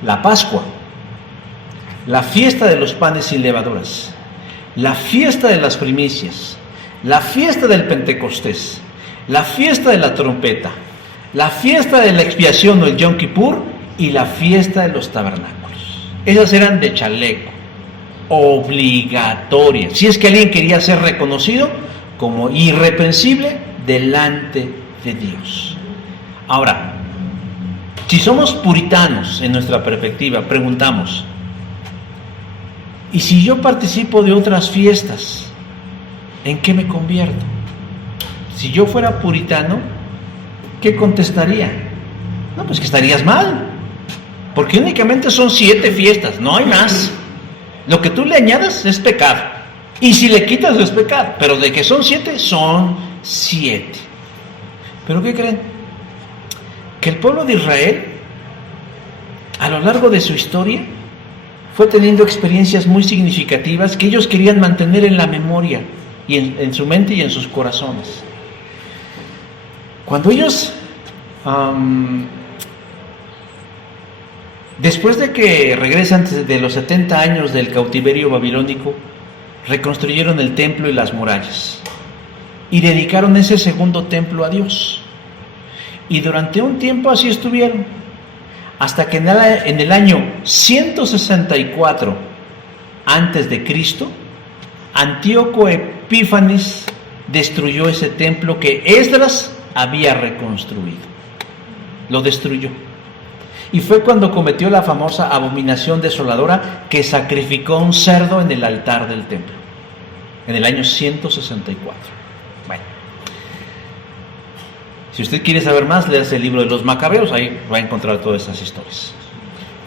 La Pascua, la fiesta de los panes sin levaduras, la fiesta de las primicias, la fiesta del Pentecostés, la fiesta de la trompeta, la fiesta de la expiación o el Yom Kippur y la fiesta de los tabernáculos. Esas eran de chaleco, obligatorias, si es que alguien quería ser reconocido como irreprensible delante de Dios. Ahora, si somos puritanos en nuestra perspectiva, preguntamos, ¿y si yo participo de otras fiestas, en qué me convierto? Si yo fuera puritano, ¿qué contestaría? No, pues que estarías mal, porque únicamente son 7 fiestas, no hay más. Lo que tú le añadas es pecado, y si le quitas es pecado, pero de que son 7, son 7. ¿Pero qué creen? Que el pueblo de Israel, a lo largo de su historia, fue teniendo experiencias muy significativas que ellos querían mantener en la memoria, y en su mente y en sus corazones. Cuando ellos, después de que regresan de los 70 años del cautiverio babilónico, reconstruyeron el templo y las murallas y dedicaron ese segundo templo a Dios. Y durante un tiempo así estuvieron, hasta que en el año 164 antes de Cristo, Antíoco Epífanes destruyó ese templo que Esdras había reconstruido. Lo destruyó. y fue cuando cometió la famosa abominación desoladora que sacrificó un cerdo en el altar del templo, en el año 164. Bueno, si usted quiere saber más, léase el libro de los Macabeos, ahí va a encontrar todas esas historias.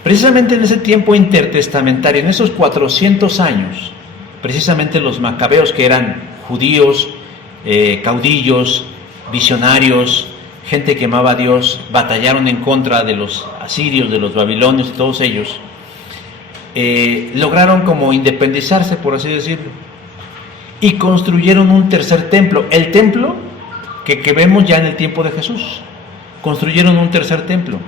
Precisamente en ese tiempo intertestamentario, en esos 400 años, precisamente los Macabeos, que eran judíos, caudillos, visionarios, gente que amaba a Dios, batallaron en contra de los asirios, de los babilonios y todos ellos, lograron como independizarse, por así decirlo, y construyeron un tercer templo, el templo que vemos ya en el tiempo de Jesús. Construyeron un tercer templo.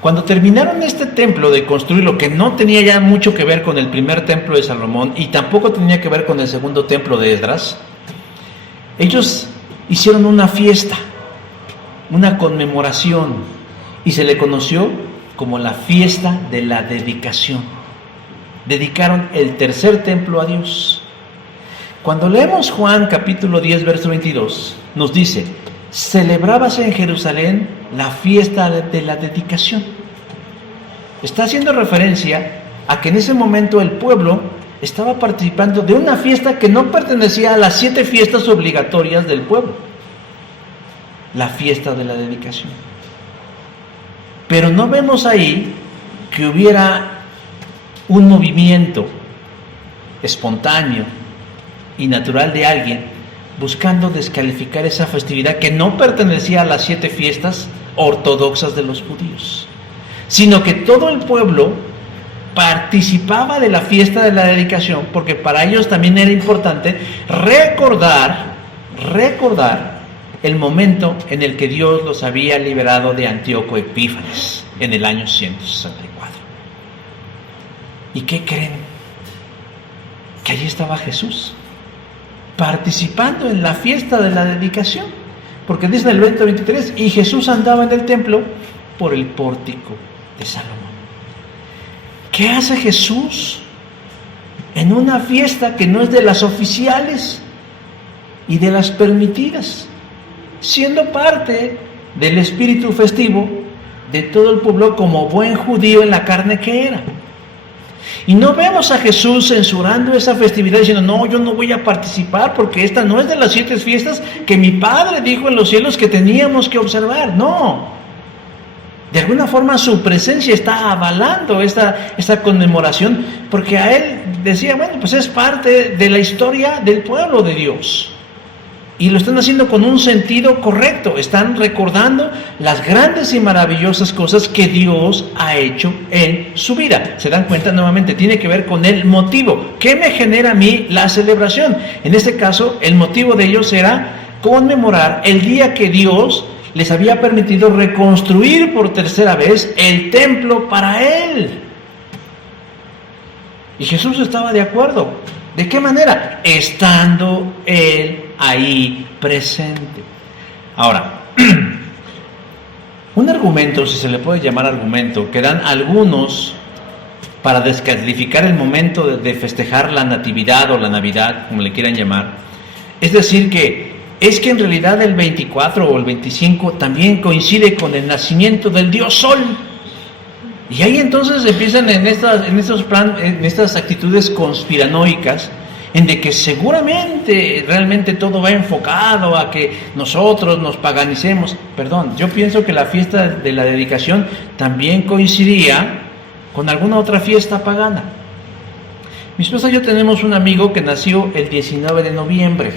Cuando terminaron este templo de construirlo, que no tenía ya mucho que ver con el primer templo de Salomón y tampoco tenía que ver con el segundo templo de Esdras, ellos hicieron una fiesta, una conmemoración, y se le conoció como la fiesta de la dedicación. Dedicaron el tercer templo a Dios. Cuando leemos Juan capítulo 10, verso 22, nos dice: celebrábase en Jerusalén la fiesta de la dedicación. Está haciendo referencia a que en ese momento el pueblo estaba participando de una fiesta que no pertenecía a las 7 fiestas obligatorias del pueblo, la fiesta de la dedicación. Pero no vemos ahí que hubiera un movimiento espontáneo y natural de alguien buscando descalificar esa festividad que no pertenecía a las 7 fiestas ortodoxas de los judíos, sino que todo el pueblo participaba de la fiesta de la dedicación, porque para ellos también era importante recordar el momento en el que Dios los había liberado de Antíoco Epífanes en el año 164. ¿Y qué creen? Que allí estaba Jesús, participando en la fiesta de la dedicación, porque dice en el verso 23: y Jesús andaba en el templo por el pórtico de Salomón. ¿Qué hace Jesús en una fiesta que no es de las oficiales y de las permitidas, siendo parte del espíritu festivo de todo el pueblo como buen judío en la carne que era? Y no vemos a Jesús censurando esa festividad diciendo: no, yo no voy a participar porque esta no es de las 7 fiestas que mi Padre dijo en los cielos que teníamos que observar. No, de alguna forma su presencia está avalando esta conmemoración, porque a él decía: bueno, pues es parte de la historia del pueblo de Dios. Y lo están haciendo con un sentido correcto, están recordando las grandes y maravillosas cosas que Dios ha hecho en su vida. ¿Se dan cuenta? Nuevamente, tiene que ver con el motivo. ¿Qué me genera a mí la celebración? En este caso, el motivo de ellos era conmemorar el día que Dios les había permitido reconstruir por tercera vez el templo para Él. Y Jesús estaba de acuerdo. ¿De qué manera? Estando Él ahí presente. Ahora, un argumento, si se le puede llamar argumento, que dan algunos para descalificar el momento de festejar la natividad o la Navidad, como le quieran llamar, es decir que en realidad el 24 o el 25 también coincide con el nacimiento del Dios Sol. Y ahí entonces empiezan en estas actitudes conspiranoicas, en de que seguramente realmente todo va enfocado a que nosotros nos paganicemos. Perdón, yo pienso que la fiesta de la dedicación también coincidía con alguna otra fiesta pagana. Mi esposa y yo tenemos un amigo que nació el 19 de noviembre.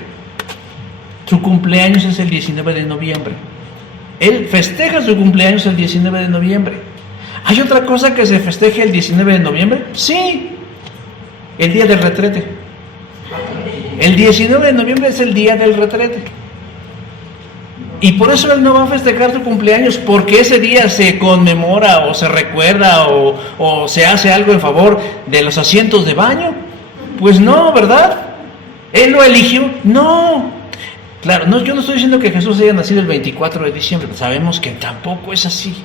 Su cumpleaños es el 19 de noviembre. Él festeja su cumpleaños el 19 de noviembre. ¿Hay otra cosa que se festeje el 19 de noviembre? Sí, el día del retrete. El 19 de noviembre es el día del retrete. Y por eso él no va a festejar su cumpleaños, porque ese día se conmemora o se recuerda o se hace algo en favor de los asientos de baño. Pues no, ¿verdad? Él lo eligió. No. Claro, no, yo no estoy diciendo que Jesús haya nacido el 24 de diciembre. Sabemos que tampoco es así.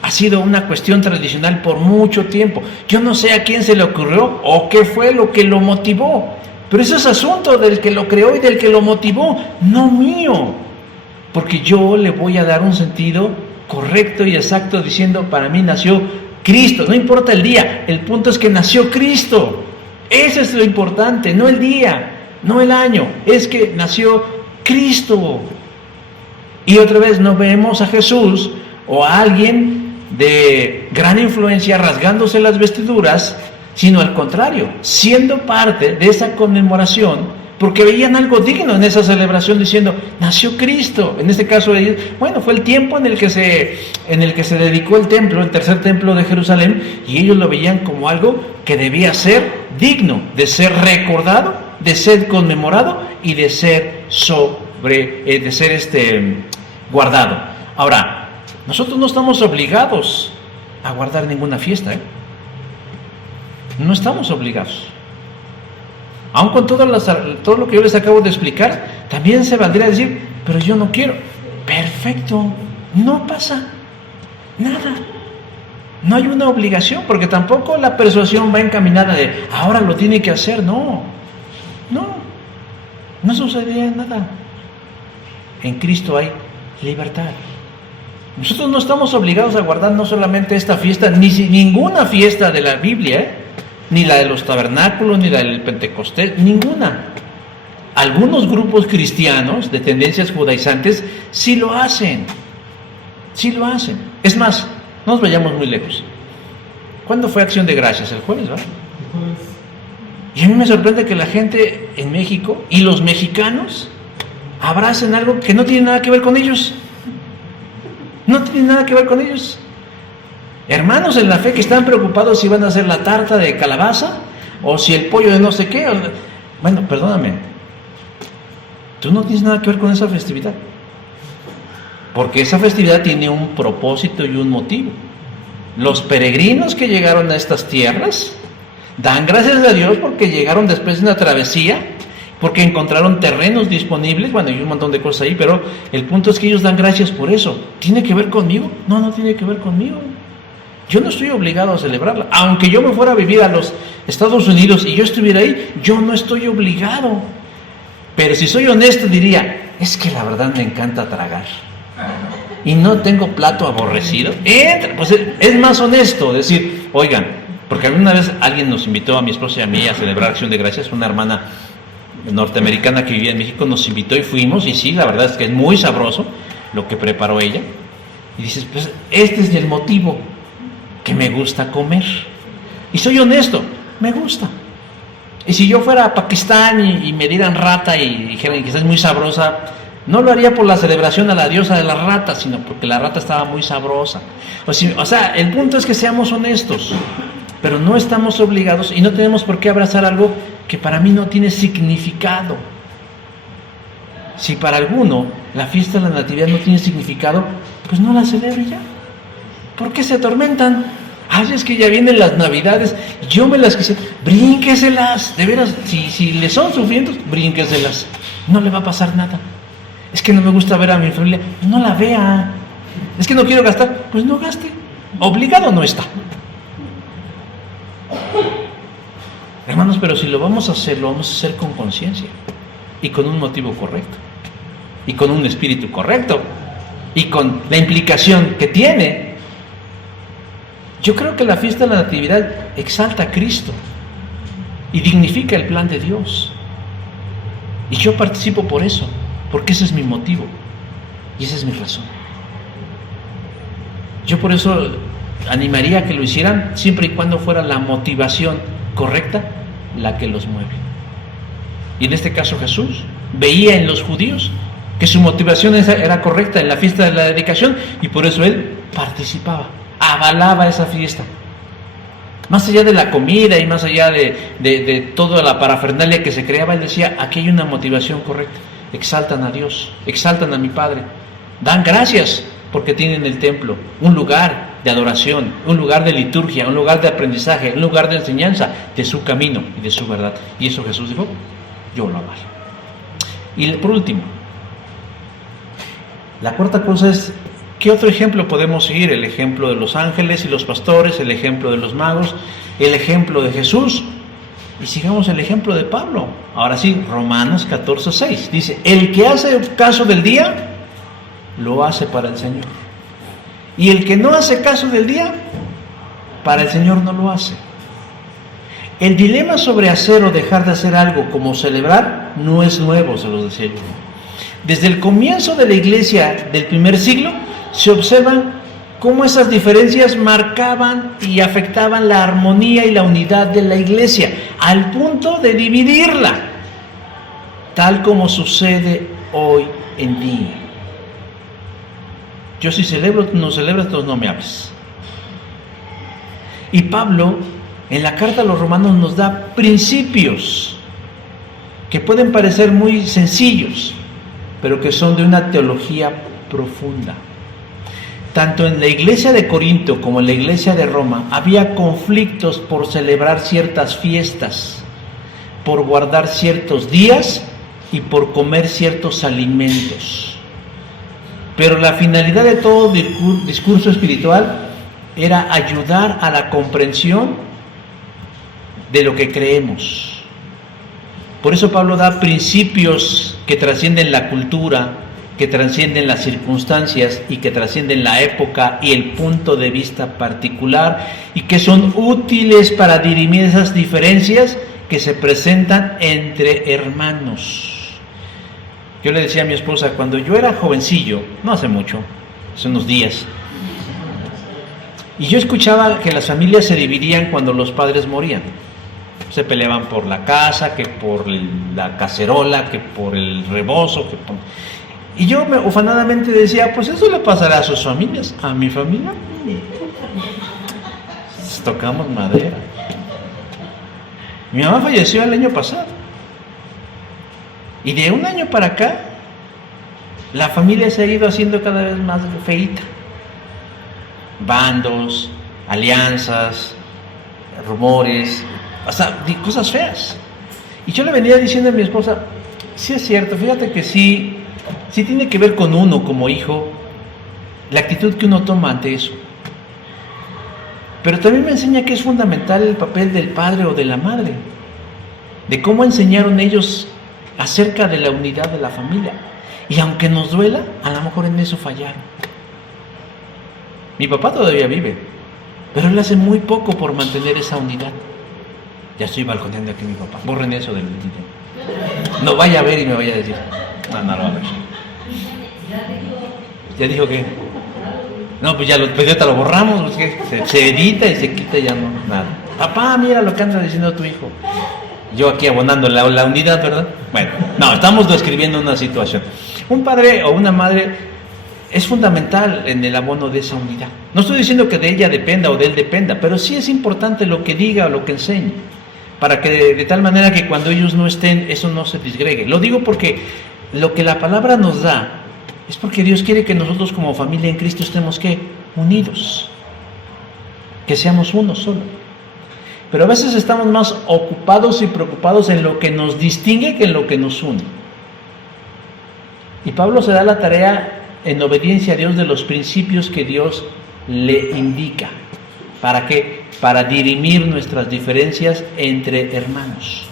Ha sido una cuestión tradicional por mucho tiempo. Yo no sé a quién se le ocurrió o qué fue lo que lo motivó. Pero ese es asunto del que lo creó y del que lo motivó, no mío. Porque yo le voy a dar un sentido correcto y exacto diciendo, para mí nació Cristo. No importa el día, el punto es que nació Cristo. Eso es lo importante, no el día, no el año, es que nació Cristo. Y otra vez no vemos a Jesús o a alguien de gran influencia rasgándose las vestiduras, sino al contrario, siendo parte de esa conmemoración, porque veían algo digno en esa celebración diciendo, nació Cristo. En este caso, bueno, fue el tiempo en el que se dedicó el templo, el tercer templo de Jerusalén, y ellos lo veían como algo que debía ser digno de ser recordado, de ser conmemorado y de ser guardado. Ahora, nosotros no estamos obligados a guardar ninguna fiesta, No estamos obligados. Aun con todo lo que yo les acabo de explicar, también se valdría decir, pero yo no quiero. Perfecto, no pasa nada. No hay una obligación, porque tampoco la persuasión va encaminada de, ahora lo tiene que hacer. No sucedería nada. En Cristo hay libertad. Nosotros no estamos obligados a guardar no solamente esta fiesta, ni ninguna fiesta de la Biblia, ni la de los tabernáculos, ni la del Pentecostés, ninguna. Algunos grupos cristianos de tendencias judaizantes sí lo hacen. Es más, no nos vayamos muy lejos. ¿Cuándo fue Acción de Gracias? El jueves, ¿verdad? Y a mí me sorprende que la gente en México y los mexicanos abracen algo que no tiene nada que ver con ellos. No tiene nada que ver con ellos. Hermanos en la fe que están preocupados si van a hacer la tarta de calabaza o si el pollo de no sé qué. Bueno, perdóname, tú no tienes nada que ver con esa festividad, porque esa festividad tiene un propósito y un motivo. Los peregrinos que llegaron a estas tierras dan gracias a Dios porque llegaron después de una travesía, porque encontraron terrenos disponibles, bueno, hay un montón de cosas ahí, pero el punto es que ellos dan gracias por eso. ¿Tiene que ver conmigo? No tiene que ver conmigo. Yo no estoy obligado a celebrarla. Aunque yo me fuera a vivir a los Estados Unidos y yo estuviera ahí, yo no estoy obligado. Pero si soy honesto diría, es que la verdad me encanta tragar y no tengo plato aborrecido. Pues es más honesto decir, oigan, porque una vez alguien nos invitó a mi esposa y a mí a celebrar Acción de Gracias, una hermana norteamericana que vivía en México nos invitó y fuimos, y sí, la verdad es que es muy sabroso lo que preparó ella. Y dices, pues este es el motivo, que me gusta comer. Y soy honesto, me gusta. Y si yo fuera a Pakistán y me dieran rata y dijeran que es muy sabrosa, no lo haría por la celebración a la diosa de la rata, sino porque la rata estaba muy sabrosa. O sea, el punto es que seamos honestos, pero no estamos obligados y no tenemos por qué abrazar algo que para mí no tiene significado. Si para alguno la fiesta de la Natividad no tiene significado, pues no la celebre ya. ¿Por qué se atormentan? Ay, es que ya vienen las Navidades, yo me las quise, brínqueselas, de veras, si le son sufrientes, brínqueselas, no le va a pasar nada. Es que no me gusta ver a mi familia, pues no la vea. Es que no quiero gastar, pues no gaste, obligado no está. Hermanos, pero si lo vamos a hacer con conciencia y con un motivo correcto y con un espíritu correcto y con la implicación que tiene. Yo creo que la fiesta de la Natividad exalta a Cristo y dignifica el plan de Dios. Y yo participo por eso, porque ese es mi motivo y esa es mi razón. Yo por eso animaría a que lo hicieran siempre y cuando fuera la motivación correcta la que los mueve. Y en este caso Jesús veía en los judíos que su motivación era correcta en la fiesta de la dedicación y por eso él participaba, avalaba esa fiesta. Más allá de la comida y más allá de toda la parafernalia que se creaba, él decía, aquí hay una motivación correcta. Exaltan a Dios, exaltan a mi Padre, dan gracias porque tienen el templo, un lugar de adoración, un lugar de liturgia, un lugar de aprendizaje, un lugar de enseñanza de su camino y de su verdad. Y eso Jesús dijo, yo lo avalo. Y por último, la cuarta cosa es, ¿qué otro ejemplo podemos seguir? El ejemplo de los ángeles y los pastores, el ejemplo de los magos, el ejemplo de Jesús. Y sigamos el ejemplo de Pablo. Ahora sí, Romanos 14:6. Dice, el que hace caso del día, lo hace para el Señor. Y el que no hace caso del día, para el Señor no lo hace. El dilema sobre hacer o dejar de hacer algo como celebrar no es nuevo, se los decía yo. Desde el comienzo de la iglesia del primer siglo se observan cómo esas diferencias marcaban y afectaban la armonía y la unidad de la iglesia, al punto de dividirla, tal como sucede hoy en día. Yo si celebro, tú no celebras, entonces no me hables. Y Pablo, en la carta a los romanos, nos da principios que pueden parecer muy sencillos, pero que son de una teología profunda. Tanto en la iglesia de Corinto como en la iglesia de Roma había conflictos por celebrar ciertas fiestas, por guardar ciertos días y por comer ciertos alimentos. Pero la finalidad de todo discurso espiritual era ayudar a la comprensión de lo que creemos. Por eso Pablo da principios que trascienden la cultura, que trascienden las circunstancias y que trascienden la época y el punto de vista particular, y que son útiles para dirimir esas diferencias que se presentan entre hermanos. Yo le decía a mi esposa, cuando yo era jovencillo, no hace mucho, hace unos días, y yo escuchaba que las familias se dividían cuando los padres morían. Se peleaban por la casa, que por la cacerola, que por el rebozo, que por... Y yo ufanadamente decía, pues eso le pasará a sus familias. A mi familia tocamos madera. Mi mamá falleció el año pasado. Y de un año para acá, la familia se ha ido haciendo cada vez más feíta. Bandos, alianzas, rumores, hasta cosas feas. Y yo le venía diciendo a mi esposa, sí es cierto, fíjate que sí tiene que ver con uno como hijo, la actitud que uno toma ante eso. Pero también me enseña que es fundamental el papel del padre o de la madre, de cómo enseñaron ellos acerca de la unidad de la familia. Y aunque nos duela, a lo mejor en eso fallaron. Mi papá todavía vive, pero él hace muy poco por mantener esa unidad. Ya estoy balconeando aquí a mi papá. Borren eso del video. No vaya a ver y me vaya a decir. No lo va a ver. ¿Ya dijo qué? No, pues ya ahorita lo borramos, porque se edita y se quita y ya no, nada. Papá, mira lo que anda diciendo tu hijo. Yo aquí abonando la unidad, ¿verdad? Bueno, no, estamos describiendo una situación. Un padre o una madre es fundamental en el abono de esa unidad. No estoy diciendo que de ella dependa o de él dependa, pero sí es importante lo que diga o lo que enseñe, para que de tal manera que cuando ellos no estén, eso no se disgregue. Lo digo porque lo que la palabra nos da es porque Dios quiere que nosotros como familia en Cristo estemos ¿qué? Unidos, que seamos uno solo. Pero a veces estamos más ocupados y preocupados en lo que nos distingue que en lo que nos une. Y Pablo se da la tarea en obediencia a Dios de los principios que Dios le indica. ¿Para qué? Para dirimir nuestras diferencias entre hermanos.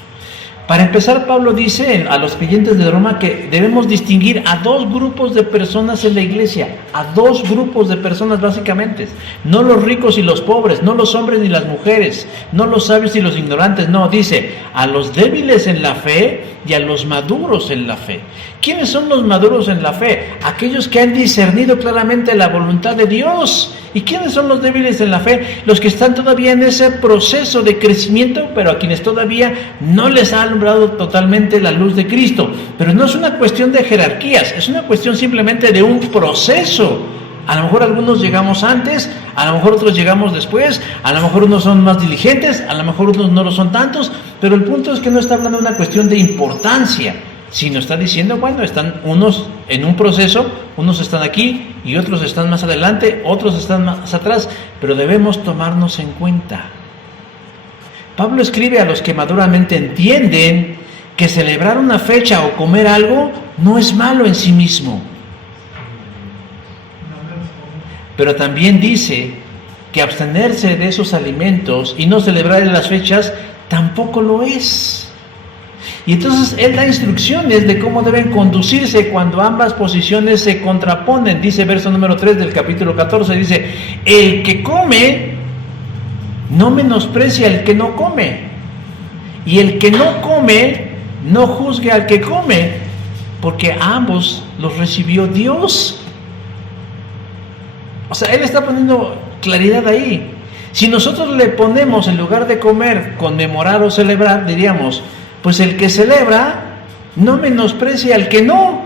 Para empezar, Pablo dice a los creyentes de Roma que debemos distinguir a dos grupos de personas en la iglesia, a dos grupos de personas básicamente, no los ricos y los pobres, no los hombres ni las mujeres, no los sabios y los ignorantes, no, dice a los débiles en la fe y a los maduros en la fe. ¿Quiénes son los maduros en la fe? Aquellos que han discernido claramente la voluntad de Dios. ¿Y quiénes son los débiles en la fe? Los que están todavía en ese proceso de crecimiento, pero a quienes todavía no les ha alumbrado totalmente la luz de Cristo. Pero no es una cuestión de jerarquías, es una cuestión simplemente de un proceso. A lo mejor algunos llegamos antes, a lo mejor otros llegamos después, a lo mejor unos son más diligentes, a lo mejor unos no lo son tantos, pero el punto es que no está hablando de una cuestión de importancia, sino está diciendo, bueno, están unos en un proceso, unos están aquí y otros están más adelante, otros están más atrás, pero debemos tomarnos en cuenta. Pablo escribe a los que maduramente entienden que celebrar una fecha o comer algo no es malo en sí mismo. Pero también dice que abstenerse de esos alimentos y no celebrar en las fechas tampoco lo es. Y entonces él da instrucciones de cómo deben conducirse cuando ambas posiciones se contraponen. Dice verso número 3 del capítulo 14, dice: el que come no menosprecia al que no come, y el que no come no juzgue al que come, porque a ambos los recibió Dios. O sea, él está poniendo claridad ahí. Si nosotros le ponemos, en lugar de comer, conmemorar o celebrar, diríamos: pues el que celebra no menosprecia al que no,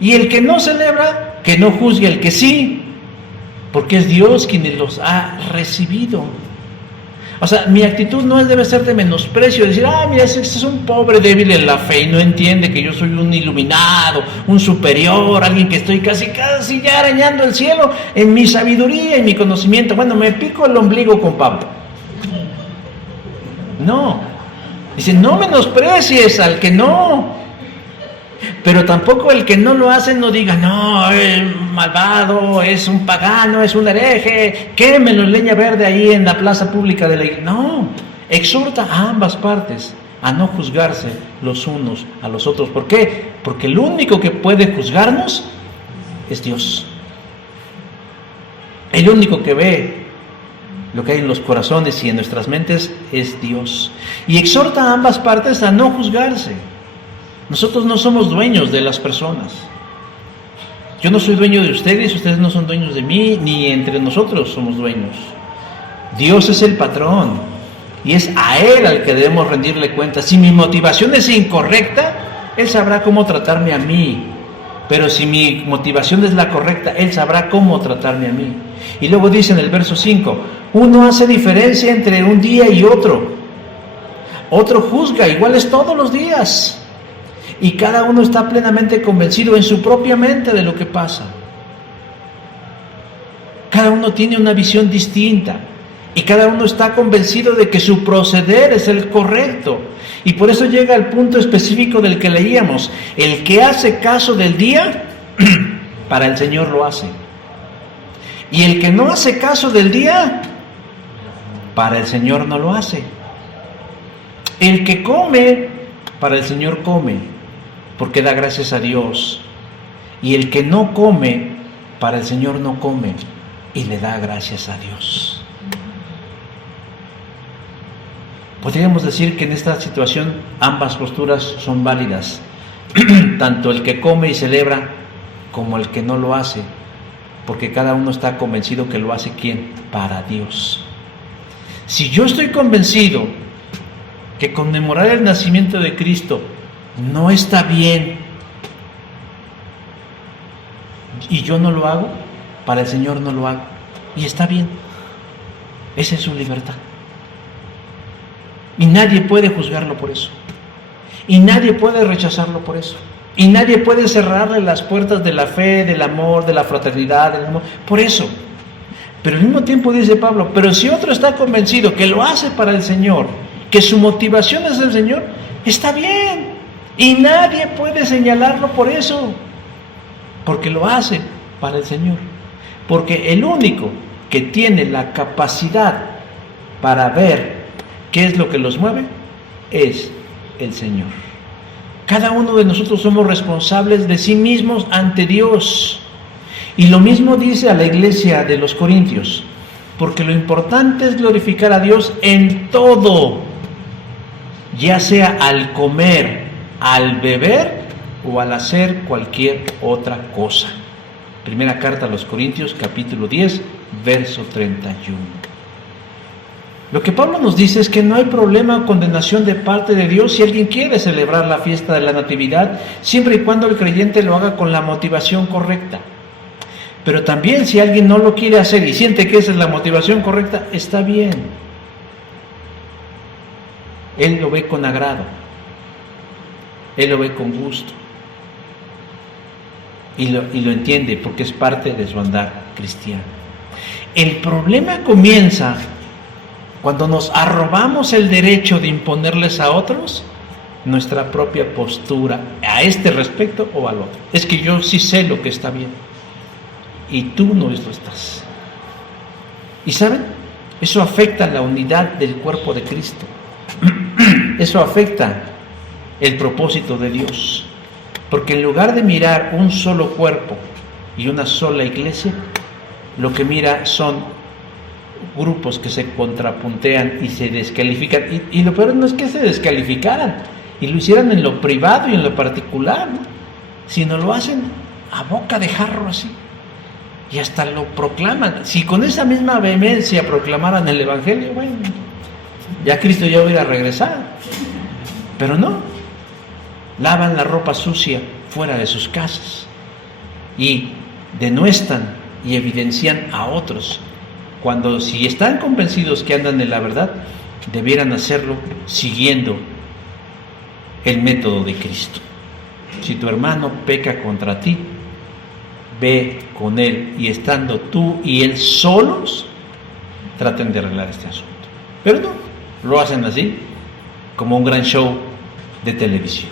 y el que no celebra, que no juzgue al que sí, porque es Dios quien los ha recibido. O sea, mi actitud no debe ser de menosprecio, decir: mira, ese es un pobre débil en la fe y no entiende que yo soy un iluminado, un superior, alguien que estoy casi ya arañando el cielo en mi sabiduría y mi conocimiento. Bueno, me pico el ombligo con Pablo. No, dice: no menosprecies al que no. Pero tampoco el que no lo hace no diga: no, es malvado, es un pagano, es un hereje, quémelo en leña verde ahí en la plaza pública de la iglesia. No, exhorta a ambas partes a no juzgarse los unos a los otros. ¿Por qué? Porque el único que puede juzgarnos es Dios. El único que ve lo que hay en los corazones y en nuestras mentes es Dios. Y exhorta a ambas partes a no juzgarse. Nosotros no somos dueños de las personas. Yo no soy dueño de ustedes, ustedes no son dueños de mí, ni entre nosotros somos dueños. Dios es el patrón y es a Él al que debemos rendirle cuenta. Si mi motivación es incorrecta, Él sabrá cómo tratarme a mí. Pero si mi motivación es la correcta, Él sabrá cómo tratarme a mí. Y luego dice en el verso 5: uno hace diferencia entre un día y otro. Otro juzga iguales todos los días. Y cada uno está plenamente convencido en su propia mente de lo que pasa. Cada uno tiene una visión distinta. Y cada uno está convencido de que su proceder es el correcto. Y por eso llega al punto específico del que leíamos: el que hace caso del día, para el Señor lo hace. Y el que no hace caso del día, para el Señor no lo hace. El que come, para el Señor come, porque da gracias a Dios. Y el que no come, para el Señor no come, y le da gracias a Dios. Podríamos decir que en esta situación ambas posturas son válidas, tanto el que come y celebra como el que no lo hace, porque cada uno está convencido que lo hace ¿quién? Para Dios. Si yo estoy convencido que conmemorar el nacimiento de Cristo no está bien y yo no lo hago, para el Señor no lo hago, y está bien. Esa es su libertad. Y nadie puede juzgarlo por eso. Y nadie puede rechazarlo por eso. Y nadie puede cerrarle las puertas de la fe, del amor, de la fraternidad, del amor, por eso. Pero al mismo tiempo dice Pablo: pero si otro está convencido que lo hace para el Señor, que su motivación es el Señor, está bien. Y nadie puede señalarlo por eso, porque lo hace para el Señor. Porque el único que tiene la capacidad para ver qué es lo que los mueve es el Señor. Cada uno de nosotros somos responsables de sí mismos ante Dios. Y lo mismo dice a la iglesia de los Corintios: porque lo importante es glorificar a Dios en todo, ya sea al comer, al beber o al hacer cualquier otra cosa. Primera carta a los Corintios, capítulo 10, verso 31. Lo que Pablo nos dice es que no hay problema o condenación de parte de Dios si alguien quiere celebrar la fiesta de la Natividad, siempre y cuando el creyente lo haga con la motivación correcta. Pero también si alguien no lo quiere hacer y siente que esa es la motivación correcta, está bien. Él lo ve con agrado. Él lo ve con gusto. Y lo entiende porque es parte de su andar cristiano. El problema comienza cuando nos arrobamos el derecho de imponerles a otros nuestra propia postura a este respecto o al otro. Es que yo sí sé lo que está bien y tú no lo estás. ¿Y saben? Eso afecta la unidad del cuerpo de Cristo. Eso afecta el propósito de Dios. Porque en lugar de mirar un solo cuerpo y una sola iglesia, lo que mira son grupos que se contrapuntean y se descalifican. Y lo peor no es que se descalificaran y lo hicieran en lo privado y en lo particular, ¿no? Sino lo hacen a boca de jarro así. Y hasta lo proclaman. Si con esa misma vehemencia proclamaran el Evangelio, bueno, ya Cristo ya hubiera regresado. Pero no. Lavan la ropa sucia fuera de sus casas y denuestran y evidencian a otros, cuando si están convencidos que andan en la verdad, debieran hacerlo siguiendo el método de Cristo. Si tu hermano peca contra ti, ve con él, y estando tú y él solos, traten de arreglar este asunto. Pero no, lo hacen así, como un gran show de televisión.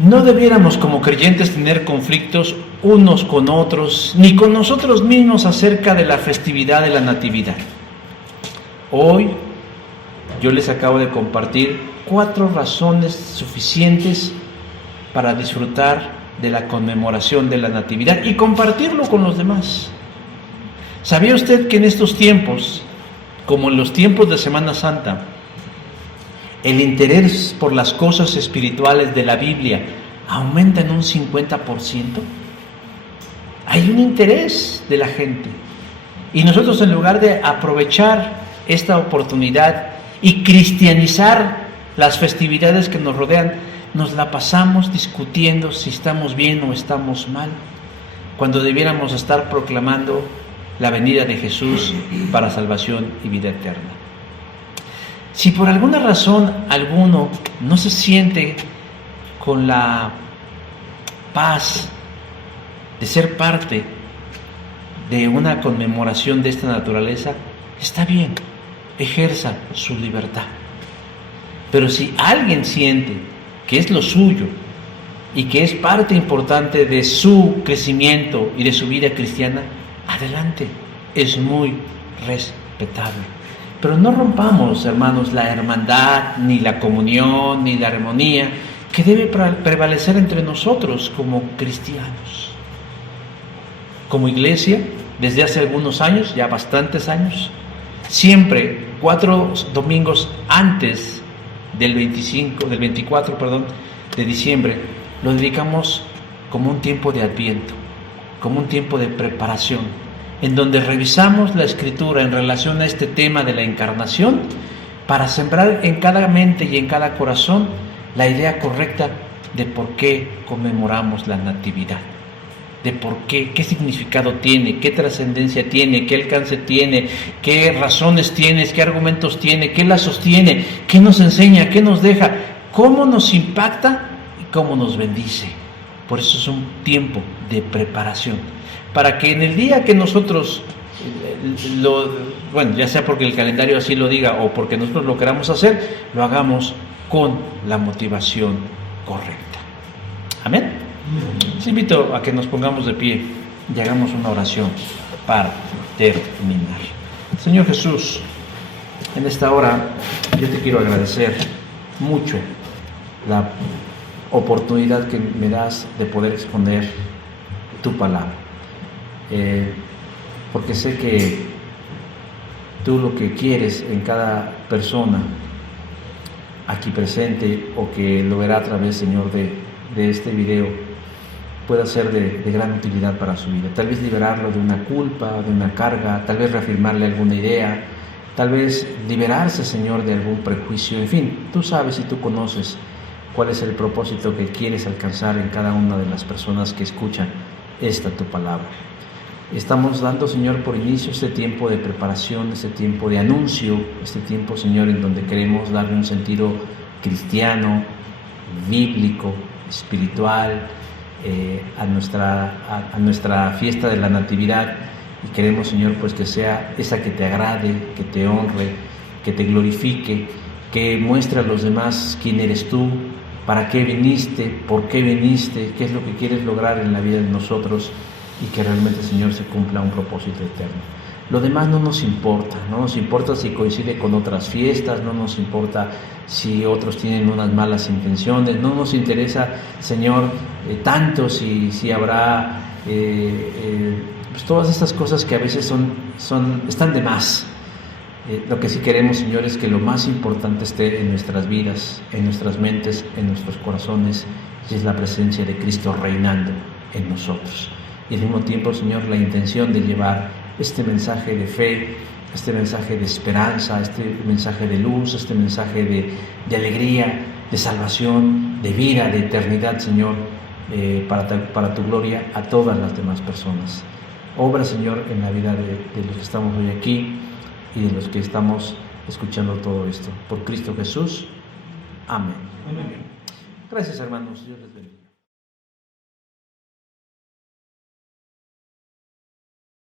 No debiéramos como creyentes tener conflictos unos con otros, ni con nosotros mismos acerca de la festividad de la Natividad. Hoy yo les acabo de compartir 4 razones suficientes para disfrutar de la conmemoración de la Natividad y compartirlo con los demás. ¿Sabía usted que en estos tiempos, como en los tiempos de Semana Santa, el interés por las cosas espirituales de la Biblia aumenta en un 50%? Hay un interés de la gente. Y nosotros, en lugar de aprovechar esta oportunidad y cristianizar las festividades que nos rodean, nos la pasamos discutiendo si estamos bien o estamos mal, cuando debiéramos estar proclamando la venida de Jesús para salvación y vida eterna. Si por alguna razón alguno no se siente con la paz de ser parte de una conmemoración de esta naturaleza, está bien, ejerza su libertad. Pero si alguien siente que es lo suyo y que es parte importante de su crecimiento y de su vida cristiana, adelante, es muy respetable. Pero no rompamos, hermanos, la hermandad, ni la comunión, ni la armonía que debe prevalecer entre nosotros como cristianos. Como iglesia, desde hace algunos años, ya bastantes años, siempre 4 domingos antes del 24 de diciembre, lo dedicamos como un tiempo de Adviento, como un tiempo de preparación, en donde revisamos la Escritura en relación a este tema de la encarnación, para sembrar en cada mente y en cada corazón la idea correcta de por qué conmemoramos la Natividad, de por qué significado tiene, qué trascendencia tiene, qué alcance tiene, qué razones tiene, qué argumentos tiene, qué la sostiene, qué nos enseña, qué nos deja, cómo nos impacta y cómo nos bendice. Por eso es un tiempo de preparación, para que en el día que nosotros, ya sea porque el calendario así lo diga o porque nosotros lo queramos hacer, lo hagamos con la motivación correcta. Amén. Les invito a que nos pongamos de pie y hagamos una oración para terminar. Señor Jesús, en esta hora yo te quiero agradecer mucho la oportunidad que me das de poder exponer tu palabra, porque sé que tú lo que quieres en cada persona aquí presente o que lo verá a través, Señor, de este video, pueda ser de gran utilidad para su vida. Tal vez liberarlo de una culpa, de una carga, tal vez reafirmarle alguna idea, tal vez liberarse, Señor, de algún prejuicio. En fin, tú sabes y tú conoces cuál es el propósito que quieres alcanzar en cada una de las personas que escuchan esta tu palabra. Estamos dando, Señor, por inicio este tiempo de preparación, este tiempo de anuncio, este tiempo, Señor, en donde queremos darle un sentido cristiano, bíblico, espiritual, a nuestra fiesta de la Natividad, y queremos, Señor, pues que sea esa que te agrade, que te honre, que te glorifique, que muestre a los demás quién eres tú, para qué viniste, por qué viniste, qué es lo que quieres lograr en la vida de nosotros, y que realmente, Señor, se cumpla un propósito eterno. Lo demás no nos importa, no nos importa si coincide con otras fiestas, no nos importa si otros tienen unas malas intenciones, no nos interesa, Señor, tanto si habrá pues todas estas cosas que a veces están de más. Lo que sí queremos, Señor, es que lo más importante esté en nuestras vidas, en nuestras mentes, en nuestros corazones, y es la presencia de Cristo reinando en nosotros. Y al mismo tiempo, Señor, la intención de llevar este mensaje de fe, este mensaje de esperanza, este mensaje de luz, este mensaje de alegría, de salvación, de vida, de eternidad, Señor, para tu gloria a todas las demás personas. Obra, Señor, en la vida de los que estamos hoy aquí y de los que estamos escuchando todo esto. Por Cristo Jesús. Amén. Amén. Gracias, hermanos. Dios les bendiga.